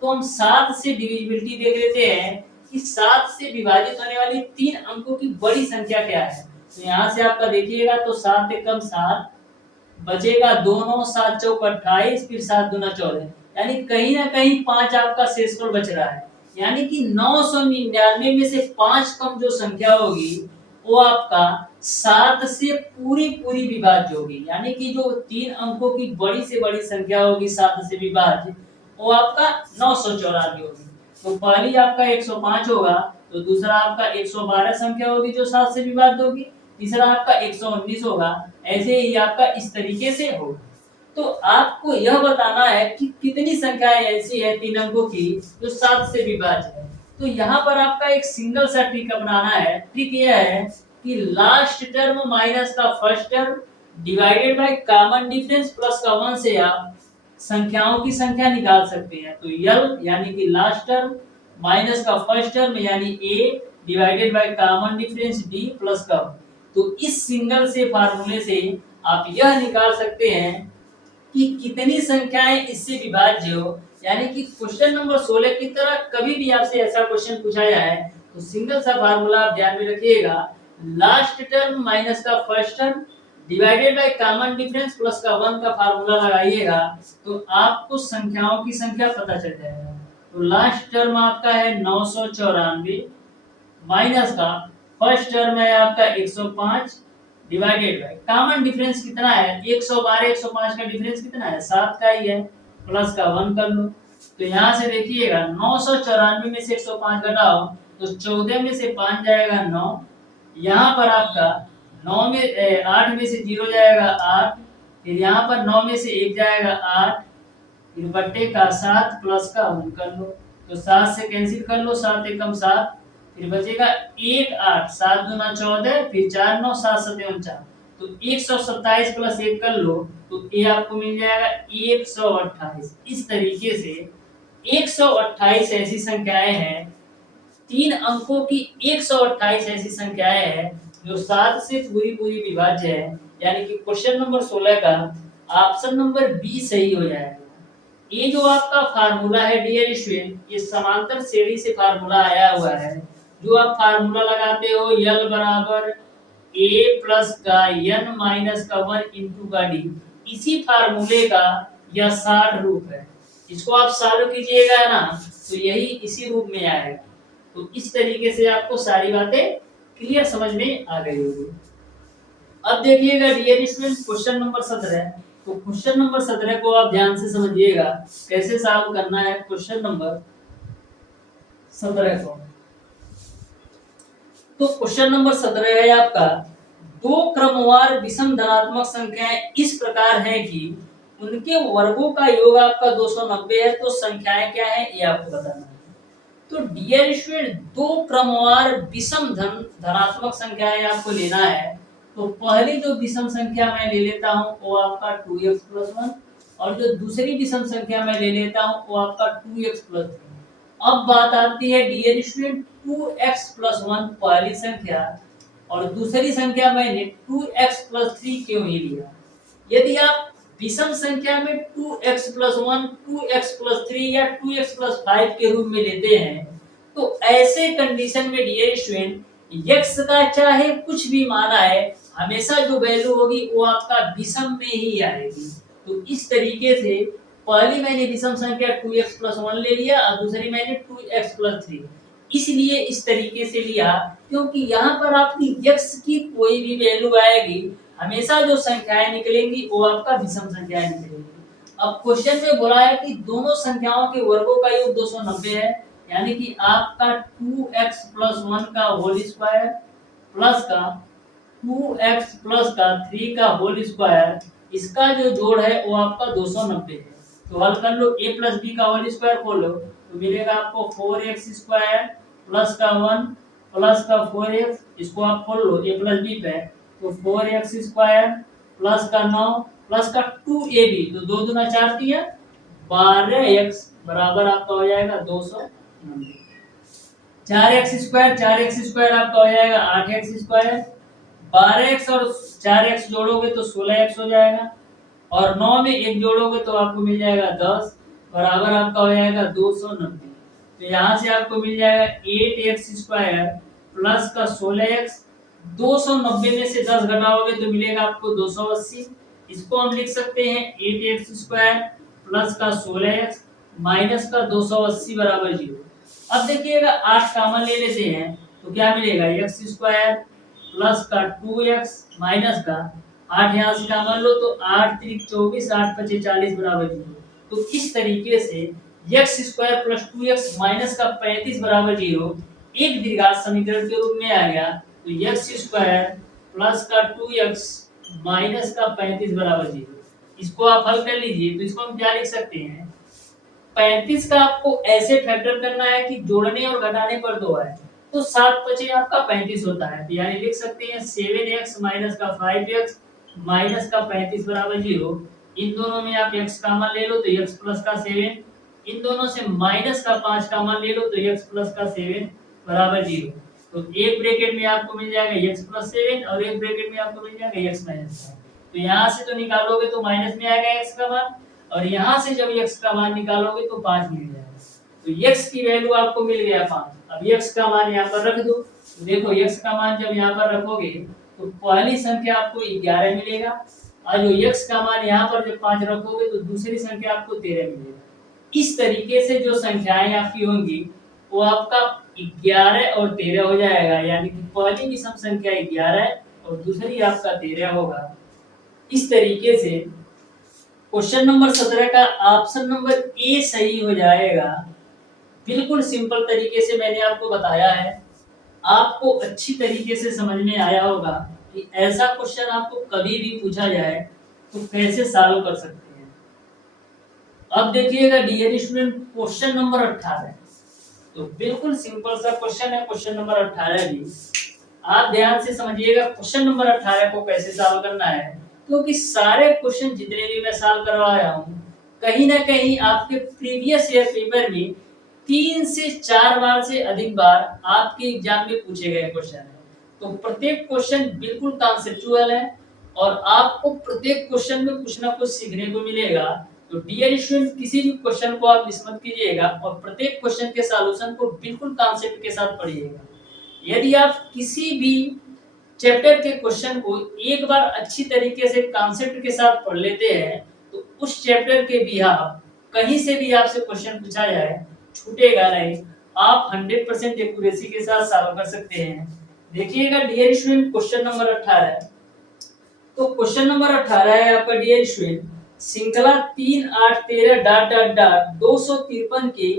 तो हम 7 से डिविजिबिलिटी देख लेते हैं कि 7 से विभाजित होने वाली 3 अंकों की बड़ी संख्या क्या है। तो यहाँ से आपका देखिएगा तो 7 एकम 7 बचेगा 2 9 7 चौक 28, फिर 7 दूना 14, यानी कहीं ना कहीं 5 आपका शेषफल बच रहा है। यानी कि 999 में से 5 कम जो संख्या होगी वो आपका 7 से पूरी पूरी विभाज्य होगी। यानी कि जो 3 अंकों की बड़ी से बड़ी संख्या होगी 7 से विभाज्य, वो आपका 994 होगी। तो पहली आपका 105 होगा, तो दूसरा आपका 112 संख्या होगी जो 7 से विभाज्य होगी, तीसरा आपका 119 होगा। ऐसे ही आपका इस तरीके से होगा। तो आपको यह बताना है कि कितनी संख्याएं ऐसी है 3 अंकों की जो 7 से विभाज्य है। तो यहाँ पर आपका एक सिंगल सा ट्रिक अपनाना है। ट्रिक यह है कि लास्ट टर्म माइनस का first term divided by common difference plus का 1 से आप संख्याओं की संख्या निकाल सकते हैं। तो यल यानी कि लास्ट टर्म माइनस का फर्स्ट टर्म यानी a divided by common difference d plus का। तो इस सिंगल से फार्मूले से आप यह निकाल सकते हैं कि कितनी संख्याएं इससे विभाज्य हो। यानी कि क्वेश्चन नंबर 16 की तरह कभी भी आपसे ऐसा क्वेश्चन पूछा जाए तो सिंगल सा फार्मूला आप ध्यान में रखिएगा, लास्ट टर्म माइनस का first term divided by common difference plus का 1 का फार्मूला लगाइएगा तो आपको संख्याओं की संख्या पता चल जाएगा। तो लास्ट टर्म आपका है 994 माइनस का फर्स्ट टर्म है आपका 105 डिवाइडेड बाय कॉमन डिफरेंस कितना है 112 105 का डिफरेंस कितना है 7 का ही है, प्लस का 1 कर लो। तो यहाँ से देखिएगा 994 में से 105 घटाओ तो 14 में से 5 जाएगा 9, यहाँ पर आपका 9 में 8 में से 0 जाएगा 8, फिर यहाँ पर 9 में से 1 जाएगा 8, फिर बट्टे का 7 प्लस का 1 कर लो। तो 7 से कैंसिल कर लो, 7 एकम 7, फिर बचेगा 1 8, 7 दूना 14, फिर 4 9 7 7 49। तो 127 प्लस 1 कर लो तो ये आपको मिल जाएगा 128। इस तरीके से 128 ऐसी संख्याएं हैं, 3 अंकों की 128 ऐसी संख्याएं हैं जो 7 से पूरी पूरी विभाज्य है। यानी कि क्वेश्चन नंबर 16 का ऑप्शन नंबर बी सही हो जाएगा। ये जो आपका फार्मूला है डियर स्टूडेंट, ये समांतर श्रेणी से फार्मूला आया हुआ है। जो आप फार्मूला लगाते हो यल बराबर a प्लस का n माइनस का 1 इंटू का d, इसी फार्मूले का यह सार रूप है। इसको आप सॉल्व कीजिएगा ना तो यही इसी रूप में आएगा। तो इस तरीके से आपको सारी बातें क्लियर समझ में आ गई होगी। अब देखिएगा डियर स्टूडेंट क्वेश्चन नंबर 17। तो क्वेश्चन नंबर 17 को आप ध्यान से समझिएगा कैसे सॉल्व करना है। क्वेश्चन नंबर 17 को, तो क्वेश्चन नंबर 17 है आपका, दो क्रमवार विषम धनात्मक संख्याएं इस प्रकार हैं कि उनके वर्गों का योग आपका 290 है। तो संख्याएं क्या है ये आपको बताना है। तो डियर स्टूडेंट दो क्रमवार विषम धनात्मक संख्याएं आपको लेना है। तो पहली जो विषम संख्या मैं ले लेता हूं वो आपका 2x प्लस 1, और जो दूसरी विषम संख्या मैं ले लेता हूं वो आपका 2x प्लस 3। अब बात आती है डियर स्टूडेंट 2x प्लस 1 पहली संख्या और दूसरी संख्या मैंने 2x प्लस 3 क्यों ही लिया। यदि आप विषम संख्या में 2x प्लस 1, 2x प्लस 3 या 2x प्लस 5 के रूप में लेते हैं तो ऐसे कंडीशन में डियर स्टूडेंट x का चाहे कुछ भी मान आए हमेशा जो वैल्यू होगी वो आपका विषम में ही आएगी। तो इस तरीके से पहली मैंने विषम संख्या 2x प्लस 1 ले लिया और दूसरी मैंने 2x प्लस 3, इसलिए इस तरीके से लिया क्योंकि यहाँ पर आपकी x की कोई भी वैल्यू आएगी, हमेशा जो संख्याएं निकलेंगी वो आपका विषम संख्याएं निकलेंगी। अब क्वेश्चन में बोला है कि दोनों संख्याओं के वर्गों का योग 290 है, यानी कि आपका 2x प्लस 1 का होल स्क्वायर प्लस का 2x प्लस का 3 का होल स्क्वायर, इसका जो जोड़ है वो आपका 290 है। तो हल कर लो, a प्लस बी का होल स्क्वायर खोलो तो मिलेगा आपको 4x स्क्वायर प्लस का 1 प्लस का 4x, इसको आप खोल लो a प्लस बी पे, तो 4x स्क्वायर प्लस का 9 प्लस का 2ab, तो 2 दूना 4 दिया 12x बराबर आपका हो जाएगा 290। 4x स्क्वायर आपका हो जाएगा 8x स्क्वायर, 12x और 4x जोड़ोगे तो 16x हो जाएगा और 9 में 1 जोड़ोगे तो आपको मिल जाएगा 10 बराबर आपका हो जाएगा 290। तो यहाँ से आपको मिल जाएगा 8x स्क्वायर प्लस का 16x, 290 में से 10 घटाओगे तो मिलेगा आपको 280। इसको हम लिख सकते हैं 8x स्क्वायर प्लस का 16x माइनस का 280 बराबर 0। अब देखिएगा 8 कॉमन ले लेते हैं तो क्या मिलेगा x स्क्वायर प्लस का 2x माइनस का 8 यहाँ से कॉमन लो तो 8 3 24 8 5 40 बराबर 0। तो इस तरीके से x square plus 2x minus का 35 बराबर 0 एक द्विघात समीकरण के रूप में आ गया। तो x स्क्वायर प्लस का 2x माइनस का 35 बराबर 0, इसको आप हल कर लीजिए। तो इसको हम क्या लिख सकते हैं, 35 का आपको ऐसे फैक्टर करना है कि जोड़ने और घटाने पर 2 आए, तो 7 5 आपका 35 होता है। तो यानी लिख सकते हैं 7x माइनस का 5x माइनस का 35 बराबर 0। इन दोनों में आप x कॉमन ले लो तो x प्लस का 7, इन दोनों से माइनस का 5 कॉमन ले लो तो x प्लस का 7 बराबर 0। तो एक ब्रैकेट में आपको मिल जाएगा x प्लस 7 और एक ब्रैकेट में आपको मिल जाएगा x माइनस 5। तो यहाँ से तो निकालोगे तो माइनस में आएगा x का मान और यहाँ से जब x का मान निकालोगे तो 5 मिल जाएगा। तो x की वैल्यू आपको मिल गया 5। अब x का मान यहाँ पर रख दो, तो देखो x का मान जब यहाँ पर रखोगे तो पहली संख्या आपको 11 मिलेगा और जो x का मान यहाँ पर जब 5 रखोगे तो दूसरी संख्या आपको 13 मिलेगा। इस तरीके से जो संख्याएं आपकी होंगी वो आपका 11 और 13 हो जाएगा, यानी कि पहली विषम संख्या 11 और दूसरी आपका 13 होगा। इस तरीके से क्वेश्चन नंबर 17 का ऑप्शन नंबर ए सही हो जाएगा। बिल्कुल सिंपल तरीके से मैंने आपको बताया है, आपको अच्छी तरीके से समझ में आया होगा कि ऐसा क्वेश्चन आपको कभी भी पूछा जाए तो कैसे सॉल्व कर सकते हैं। अब देखिएगा डियर स्टूडेंट क्वेश्चन नंबर 18, तो बिल्कुल सिंपल सा क्वेश्चन है क्वेश्चन नंबर 18 भी। आप ध्यान से समझिएगा क्वेश्चन नंबर 18 को कैसे सॉल्व करना है, क्योंकि सारे क्वेश्चन जितने भी मैं सॉल्व करवाया हूँ कहीं ना कहीं आपके प्रीवियस ईयर पेपर में 3 से 4 बार से अधिक बार आपके एग्जाम में पूछे गए क्वेश्चन है। तो प्रत्येक क्वेश्चन बिल्कुल कॉन्सेप्चुअल है और आपको प्रत्येक क्वेश्चन में कुछ ना कुछ सीखने को मिलेगा। तो डियर स्टूडेंट किसी भी क्वेश्चन को आप मिस मत कीजिएगा और प्रत्येक क्वेश्चन के सॉल्यूशन को बिल्कुल कॉन्सेप्ट के साथ पढ़िएगा। यदि आप किसी भी चैप्टर के क्वेश्चन को एक बार अच्छी तरीके से कॉन्सेप्ट के साथ पढ़ लेते हैं तो उस चैप्टर के बिहाफ कहीं से भी आपसे क्वेश्चन पूछा जाए छूटेगा नहीं, आप 100% एक्यूरेसी के साथ सॉल्व कर सकते हैं। देखिएगा डियर स्टूडेंट क्वेश्चन नंबर 18, तो क्वेश्चन नंबर 18 है आपका डियर स्टूडेंट, श्रृंखला 3 8 13 डॉट डॉट डॉट 253 के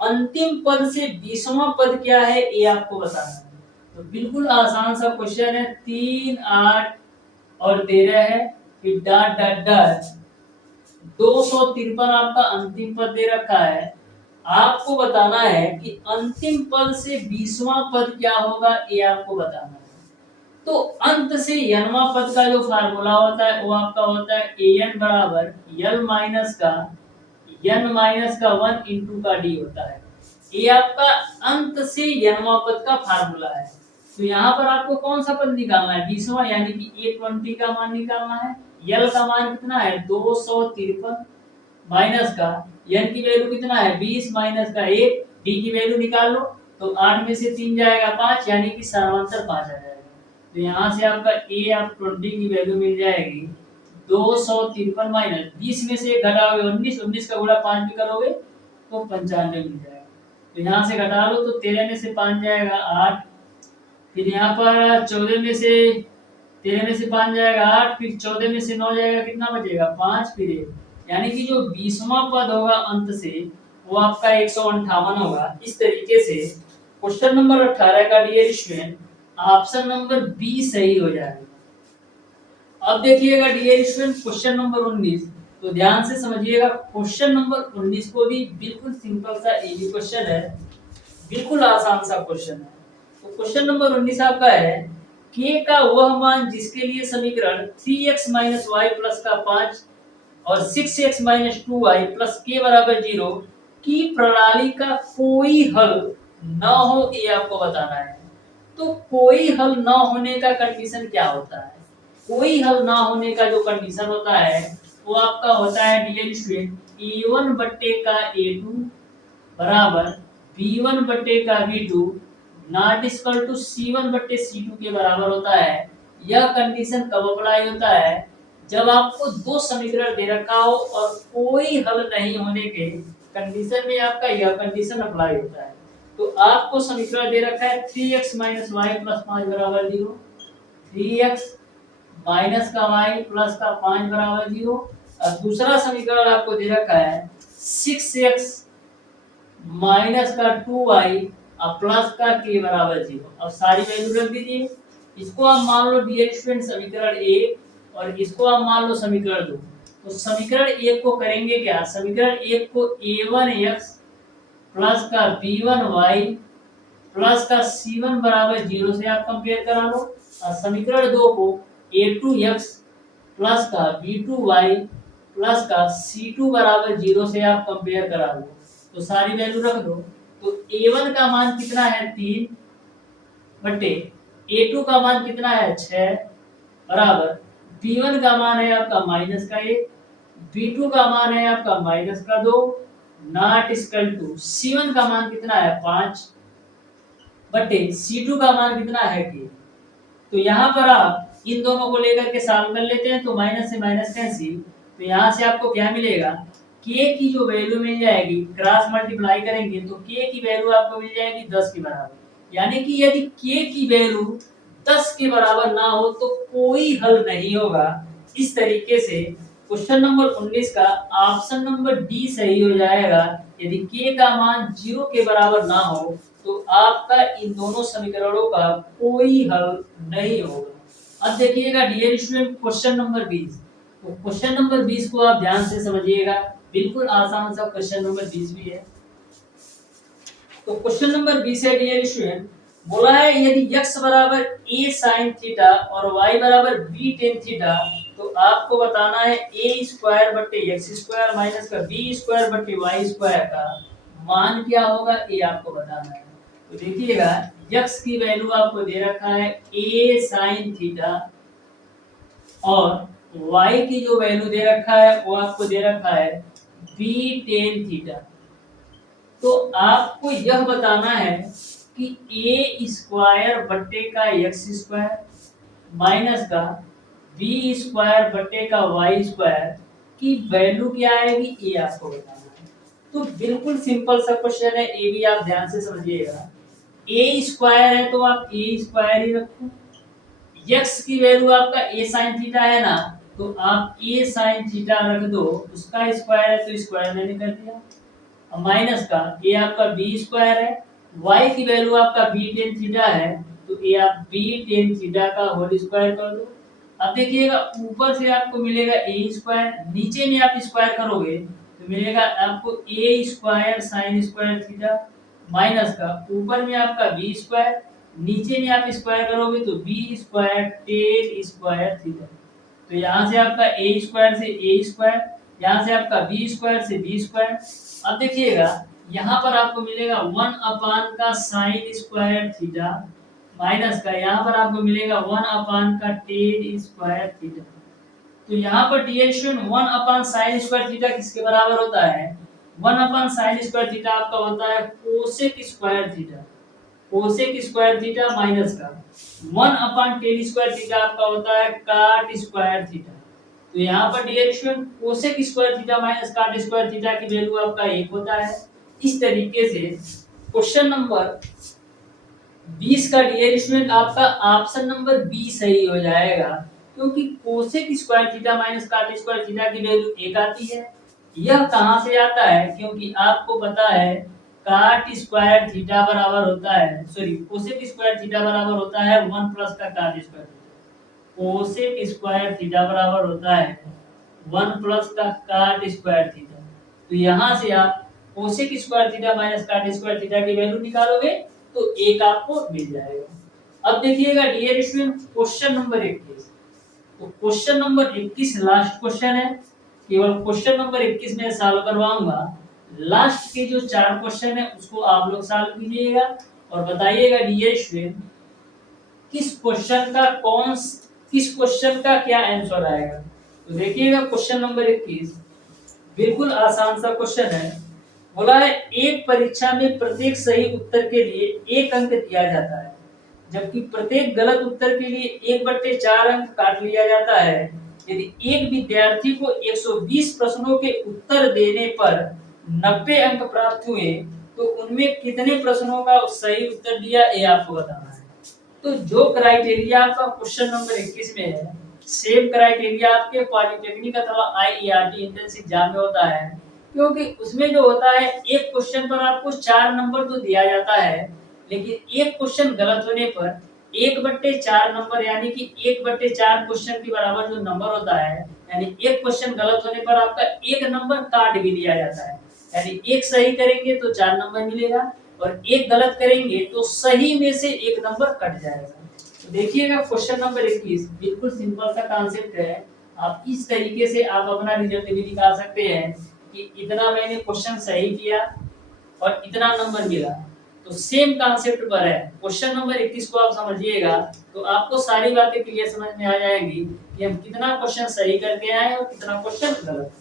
अंतिम पद से 20वां पद क्या है ये आपको बताना है। तो बिल्कुल आसान सा क्वेश्चन है, 3 8 और 13 है, फिर डॉट डॉट डॉट 253 आपका अंतिम पद दे रखा है। आपको बताना है कि अंतिम पद से 20वां पद क्या होगा ये आपको बताना है। तो अंत से n वां पद का जो फार्मूला होता है वो आपका होता है an बराबर l माइनस का n माइनस का 1 इंटू का d होता है। ये आपका अंत से n वां पद का फार्मूला है। तो यहाँ पर आपको कौन सा पद निकालना है, 20वां, यानी कि a20 का मान निकालना है। l का मान कितना है 253 माइनस का n की वैल्यू कितना है 20 माइनस का 1, d की वैल्यू निकाल लो तो 8 में से 3 जाएगा 5, यानी कि समांतर 5 आ जाएगा। तो यहाँ से आपका ए आप 20 की वैल्यू मिल जाएगी 253 माइनस 20 में से एक घटाओगे 19, 19 का गुणा 5 भी करोगे तो 95 मिल जाएगा। तो यहाँ से घटा लो तो 13 में से 5 जाएगा 8, फिर यहाँ पर 14 में से 13 में से 5 जाएगा 8, फिर 14 में से 9 जाएगा कितना बचेगा 5, फिर 1, यानी कि जो 20वां पद होगा अंत से वो आपका 158 होगा। इस तरीके से क्वेश्चन नंबर 18 का dear student option number B सही हो जाएगा। अब देखिएगा डियर स्टूडेंट क्वेश्चन नंबर 19, तो ध्यान से समझिएगा। क्वेश्चन नंबर 19 को भी बिल्कुल सिंपल सा इजी क्वेश्चन है, बिल्कुल आसान सा क्वेश्चन है। तो क्वेश्चन नंबर 19 आपका है k का वह मान जिसके लिए समीकरण 3x y प्लस का 5 और 6x - 2y प्लस k बराबर 0 की प्रणाली का कोई हल न हो, ये आपको बताना है। तो कोई हल न होने का कंडीशन क्या होता है? कोई हल ना होने का जो कंडीशन होता है वो आपका होता है डियर स्टूडेंट a1 बट्टे का a2 बराबर b1 बट्टे का b2 not equal to c1 बट्टे c2 के बराबर होता है। यह कंडीशन कब अप्लाई होता है? जब आपको दो समीकरण दे रखा हो और कोई हल नहीं होने के कंडीशन में आपका यह कंडीशन अप्लाई होता है। तो आपको समीकरण दे रखा है 3x - y प्लस 5 बराबर 0, 3x माइनस का y प्लस का 5 बराबर 0, और दूसरा समीकरण आपको दे रखा है 6x माइनस का 2y और प्लस का k बराबर 0। अब सारी वैल्यू रख दीजिए। इसको आप मान लो डियर स्टूडेंट समीकरण 1 और इसको आप मान लो समीकरण 2। तो समीकरण 1 को करेंगे क्या? समीकरण 1 को a1x प्लस का b1y प्लस का c1 बराबर 0 से आप कंपेयर करा लो, और समीकरण 2 को a2x प्लस का b2y प्लस का c2 बराबर 0 से आप कंपेयर करा लो। तो सारी वैल्यू रख दो। तो a1 का मान कितना है 3 बटे a2 का मान कितना है 6 बराबर b1 का मान है आपका माइनस का 1, b2 का मान है आपका माइनस का 2 नॉट इक्वल टू c1 का मान कितना है 5 बटे c2 का मान कितना है k। तो यहाँ पर आप इन दोनों को लेकर के सॉल्व कर लेते हैं तो माइनस से माइनस कैंसिल। तो यहाँ से आपको क्या मिलेगा? k की जो वैल्यू मिल जाएगी क्रॉस मल्टीप्लाई करेंगे तो k की वैल्यू आपको मिल जाएगी 10 के बराबर। यानी कि यदि k की वैल्यू 10 के बराबर ना हो तो कोई हल नहीं होगा। इस तरीके से क्वेश्चन नंबर 19 का ऑप्शन नंबर डी सही हो जाएगा। यदि k का मान 0 के बराबर ना हो तो आपका इन दोनों समीकरणों का कोई हल नहीं होगा। अब देखिएगा डियर स्टूडेंट क्वेश्चन नंबर 20। तो क्वेश्चन नंबर 20 को आप ध्यान से समझिएगा, बिल्कुल आसान सा क्वेश्चन नंबर 20 भी है। तो क्वेश्चन नंबर 20 है डियर स्टूडेंट, बोला है यदि x बराबर a sin थीटा और y बराबर b tan थीटा तो आपको बताना है a स्क्वायर बट्टे x स्क्वायर माइनस का b स्क्वायर बट्टे y स्क्वायर का मान क्या होगा, ये आपको बताना है। तो देखिएगा x की वैल्यू आपको दे रखा है a sin थीटा और y की जो वैल्यू दे रखा है वो आपको दे रखा है b tan थीटा। तो आपको यह बताना है कि a स्क्वायर बट्टे का x स्क्वायर माइनस का b स्क्वायर बट्टे का y स्क्वायर की वैल्यू क्या आएगी, ये आपको बताना है। तो बिल्कुल सिंपल सा क्वेश्चन है, ये भी आप ध्यान से समझिएगा। a स्क्वायर है तो आप a स्क्वायर ही रखो, x की वैल्यू आपका a sin थीटा है ना, तो आप a sin थीटा रख दो, उसका स्क्वायर है तो स्क्वायर मैंने कर दिया, माइनस का ये आपका b स्क्वायर है, y की वैल्यू आपका b tan थीटा है तो ये आप b tan थीटा का होल स्क्वायर कर दो। अब देखिएगा ऊपर से आपको मिलेगा a स्क्वायर, नीचे में आप स्क्वायर करोगे तो मिलेगा आपको a square sin square theta minus का ऊपर में आपका b स्क्वायर, नीचे में आप स्क्वायर करोगे तो b square tan square theta. तो यहाँ से आपका a स्क्वायर से a स्क्वायर, यहाँ से आपका b स्क्वायर से b स्क्वायर। अब देखिएगा यहाँ पर आपको मिलेगा 1 अपान का साइन स्क्वायर थीटा माइनस का यहाँ पर आपको मिलेगा 1 अपान का टेन स्क्वायर थीटा। तो यहाँ पर dear student 1 upon sine square theta किसके बराबर होता है? 1 अपान साइन स्क्वायर थीटा आपका होता है cosec square theta. Cosec square theta minus का 1/tan स्क्वायर थीटा आपका होता है काट स्क्वायर थीटा। तो यहाँ पर dear student cosec square theta minus cot square theta की वैल्यू आपका 1 होता है। इस तरीके से क्वेश्चन नंबर 20 का डियर स्टूडेंट आपका ऑप्शन नंबर बी सही हो जाएगा, क्योंकि cosec square theta minus cot square theta की वैल्यू 1 आती है। यह कहां से आता है, क्योंकि आपको पता है काट स्क्वायर थीटा बराबर होता है, सॉरी कोसेक स्क्वायर थीटा बराबर होता है 1 प्लस का काट square theta. Cosec square theta बराबर होता है 1 प्लस का काट स्क्वायर थीटा। तो यहां से आप cosec square theta minus cot square theta की वैल्यू निकालोगे तो 1 आपको मिल जाएगा। अब देखिएगा डियर स्टूडेंट क्वेश्चन नंबर 21। तो क्वेश्चन नंबर 21 लास्ट क्वेश्चन है, केवल क्वेश्चन नंबर 21 में सॉल्व करवाऊंगा। लास्ट के जो 4 क्वेश्चन है उसको आप लोग सॉल्व कीजिएगा और बताइएगा डियर स्टूडेंट किस क्वेश्चन का क्या आंसर आएगा। तो देखिएगा क्वेश्चन नंबर 21 बिल्कुल आसान सा क्वेश्चन है। बोला है एक परीक्षा में प्रत्येक सही उत्तर के लिए 1 अंक दिया जाता है, जबकि प्रत्येक गलत उत्तर के लिए 1/4 अंक काट लिया जाता है। यदि एक विद्यार्थी को 120 प्रश्नों के उत्तर देने पर 90 अंक प्राप्त हुए तो उनमें कितने प्रश्नों का सही उत्तर दिया, ये आपको बताना है। तो जो क्राइटेरिया आपका क्वेश्चन नंबर 21 में है, सेम क्राइटेरिया आपके पॉलिटेक्निक अथवा आईईआरटी एंट्रेंस एग्जाम में होता है, क्योंकि उसमें जो होता है एक क्वेश्चन पर आपको 4 नंबर तो दिया जाता है, लेकिन एक क्वेश्चन गलत होने पर 1/4 नंबर यानी कि 1/4 क्वेश्चन के बराबर जो नंबर होता है, यानी एक क्वेश्चन गलत होने पर आपका 1 नंबर काट भी लिया जाता है। यानी एक सही करेंगे तो 4 नंबर मिलेगा और एक गलत करेंगे तो सही में से 1 नंबर कट जाएगा। तो देखिएगा क्वेश्चन नंबर 21 बिल्कुल सिंपल सा कॉन्सेप्ट है। आप इस तरीके से आप अपना रिजल्ट भी निकाल सकते हैं कि इतना मैंने क्वेश्चन सही किया और इतना नंबर मिला। तो सेम कॉन्सेप्ट पर है। क्वेश्चन नंबर 21 को आप समझिएगा तो आपको सारी बातें क्लियर समझ में आ जाएंगी कि हम कितना क्वेश्चन सही करके आए और कितना क्वेश्चन गलत।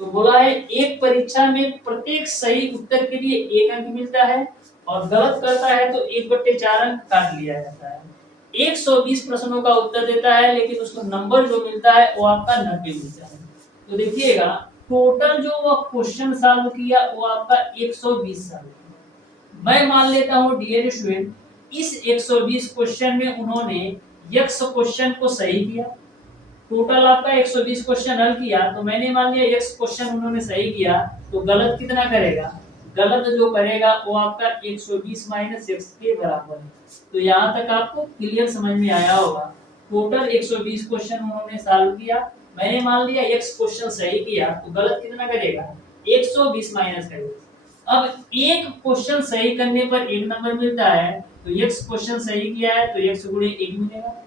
तो बोला है एक परीक्षा में प्रत्येक सही उत्तर के लिए 1 अंक मिलता है और गलत करता है तो 1/4 अंक काट लिया जाता है। 120 प्रश्नों का उत्तर देता है, लेकिन उसको नंबर जो मिलता है वो आपका 90 मिलता है। तो देखिएगा टोटल जो वो क्वेश्चन सॉल्व किया वो आपका 120 सॉल्व किया। मैं मान लेता हूं डियर स्टूडेंट इस 120 क्वेश्चन में उन्होंने x क्वेश्चन को सही किया। टोटल आपका 120 क्वेश्चन हल किया तो मैंने मान लिया x क्वेश्चन उन्होंने सही किया, तो गलत कितना करेगा, गलत जो करेगा वो आपका 120 माइनस x के बराबर है। तो यहाँ तक आपको क्लियर समझ में आया होगा। टोटल 120 क्वेश्चन उन्होंने सॉल्व किया, मैंने मान लिया x क्वेश्चन सही किया तो गलत कितना करेगा, 120 माइनस करेगा। अब एक क्वेश्चन सही करने पर 1 नंबर मिलता है, तो x क्वेश्चन सही किया है तो x गुणे 1 मिलेगा,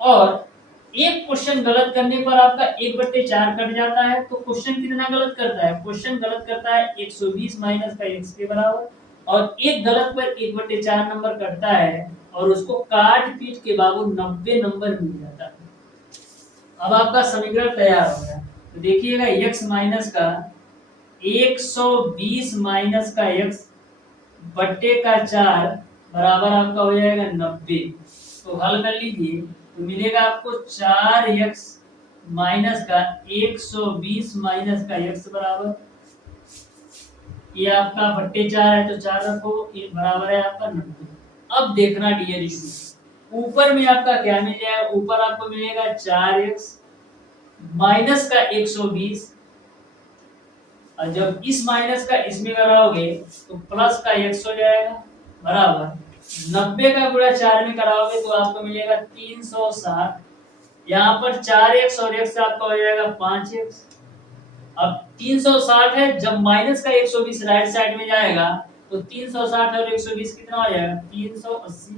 और एक क्वेश्चन गलत करने पर आपका 1/4 कट जाता है। तो क्वेश्चन कितना गलत करता है, क्वेश्चन गलत करता है 120 माइनस का x के बराबर, और एक गलत पर 1/4 नंबर कटता है और उसको काट पीट के बाबू 90 नंबर मिल जाता है। अब आपका समीकरण तैयार हो गया। तो देखिएगा x माइनस का 120 माइनस का x बट्टे का 4 बराबर आपका हो जाएगा 90। तो हल कर लीजिए तो मिलेगा आपको 4x माइनस का 120 माइनस का x बराबर, ये आपका बट्टे 4 है तो 4 रखो, ये बराबर है आपका 90। अब देखना डियर स्टूडेंट ऊपर में आपका क्या मिल जाएगा, ऊपर आपको मिलेगा 4x माइनस का 120, और जब इस माइनस का इसमें कराओगे तो प्लस का x हो जाएगा बराबर 90 का गुणा 4 में कराओगे तो आपको मिलेगा 360। यहाँ पर 4x और x आपका हो जाएगा 5x। अब 360 है, जब माइनस का 120 राइट साइड में जाएगा तो 360 और 120 कितना हो जाएगा 380।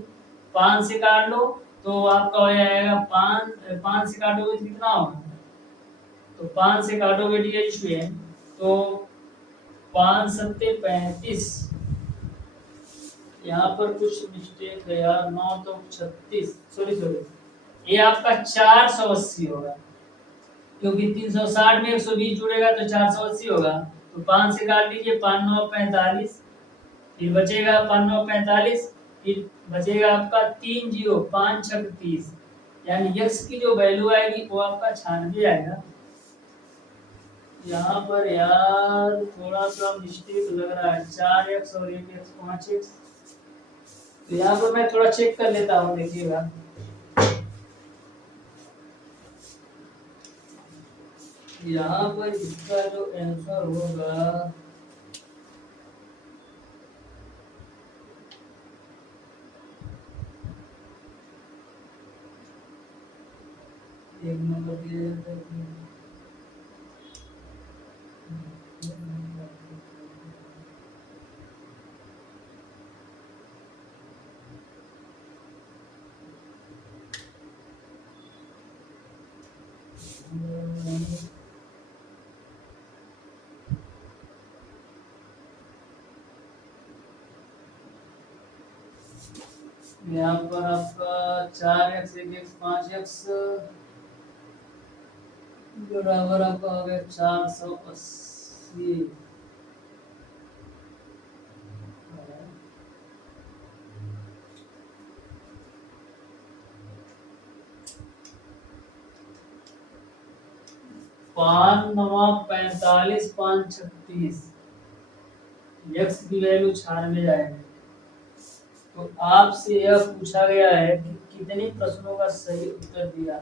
5 से काट लो तो आपका हो जाएगा 5 से काटोगे तो कितना होगा, तो 5 से काटोगे डियर स्टूडेंट तो 5 सत्ते 35, यहाँ पर कुछ मिस्टेक है यार, 9 तो 36, सॉरी ये आपका 480 होगा, क्योंकि 360 में 120 जुड़ेगा तो 480 होगा। तो 5 से काट लीजिए, 5 9 45, फिर बचेगा 5 9 45, फिर बचेगा आपका 3 जीरो 5 छक 30, यानी x की जो वैल्यू आएगी वो आपका 96 आएगा। यहाँ पर यार थोड़ा सा मिस्टेक लग रहा है, 4x और 1x 5x। तो यहाँ पर मैं थोड़ा चेक कर लेता हूँ, देखिएगा। यहाँ पर इसका जो आंसर होगा, एक नंबर दिया जाता है। यहाँ पर आपका 4x 1x 5x बराबर आपका हो गया 480। पान नवा 45 5 36, x की वैल्यू 96 आएगी। तो आपसे यह पूछा गया है कि कितने प्रश्नों का सही उत्तर दिया।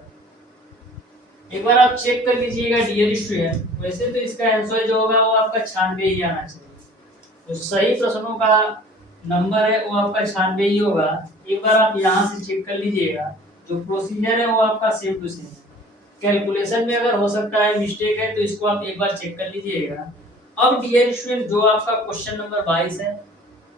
एक बार आप चेक कर लीजिएगा डियर स्टूडेंट। वैसे तो इसका आंसर जो होगा वो आपका 96 ही आना चाहिए। तो सही प्रश्नों का नंबर है वो आपका 96 ही होगा। एक बार आप यहाँ से चेक कर लीजिएगा। जो प्रोसीजर है वो आपका सेम टू सेम। कैलकुलेशन में अगर हो सकता है मिस्टेक है तो इसको आप एक बार चेक कर लीजिएगा। अब डियर स्टूडेंट जो आपका क्वेश्चन नंबर 22 है,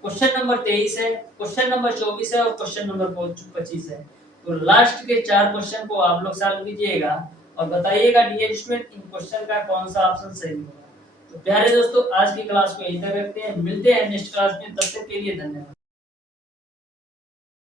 क्वेश्चन नंबर 23 है, क्वेश्चन नंबर 24 है और क्वेश्चन नंबर 25 है। तो लास्ट के 4 क्वेश्चन को आप लोग सॉल्व कीजिएगा और बताइएगा डियर स्टूडेंट इन क्वेश्चन का कौन सा ऑप्शन सही होगा। तो प्यारे दोस्तों आज की क्लास को यहीं तक रखते हैं, मिलते हैं नेक्स्ट क्लास में, तब तक के लिए धन्यवाद।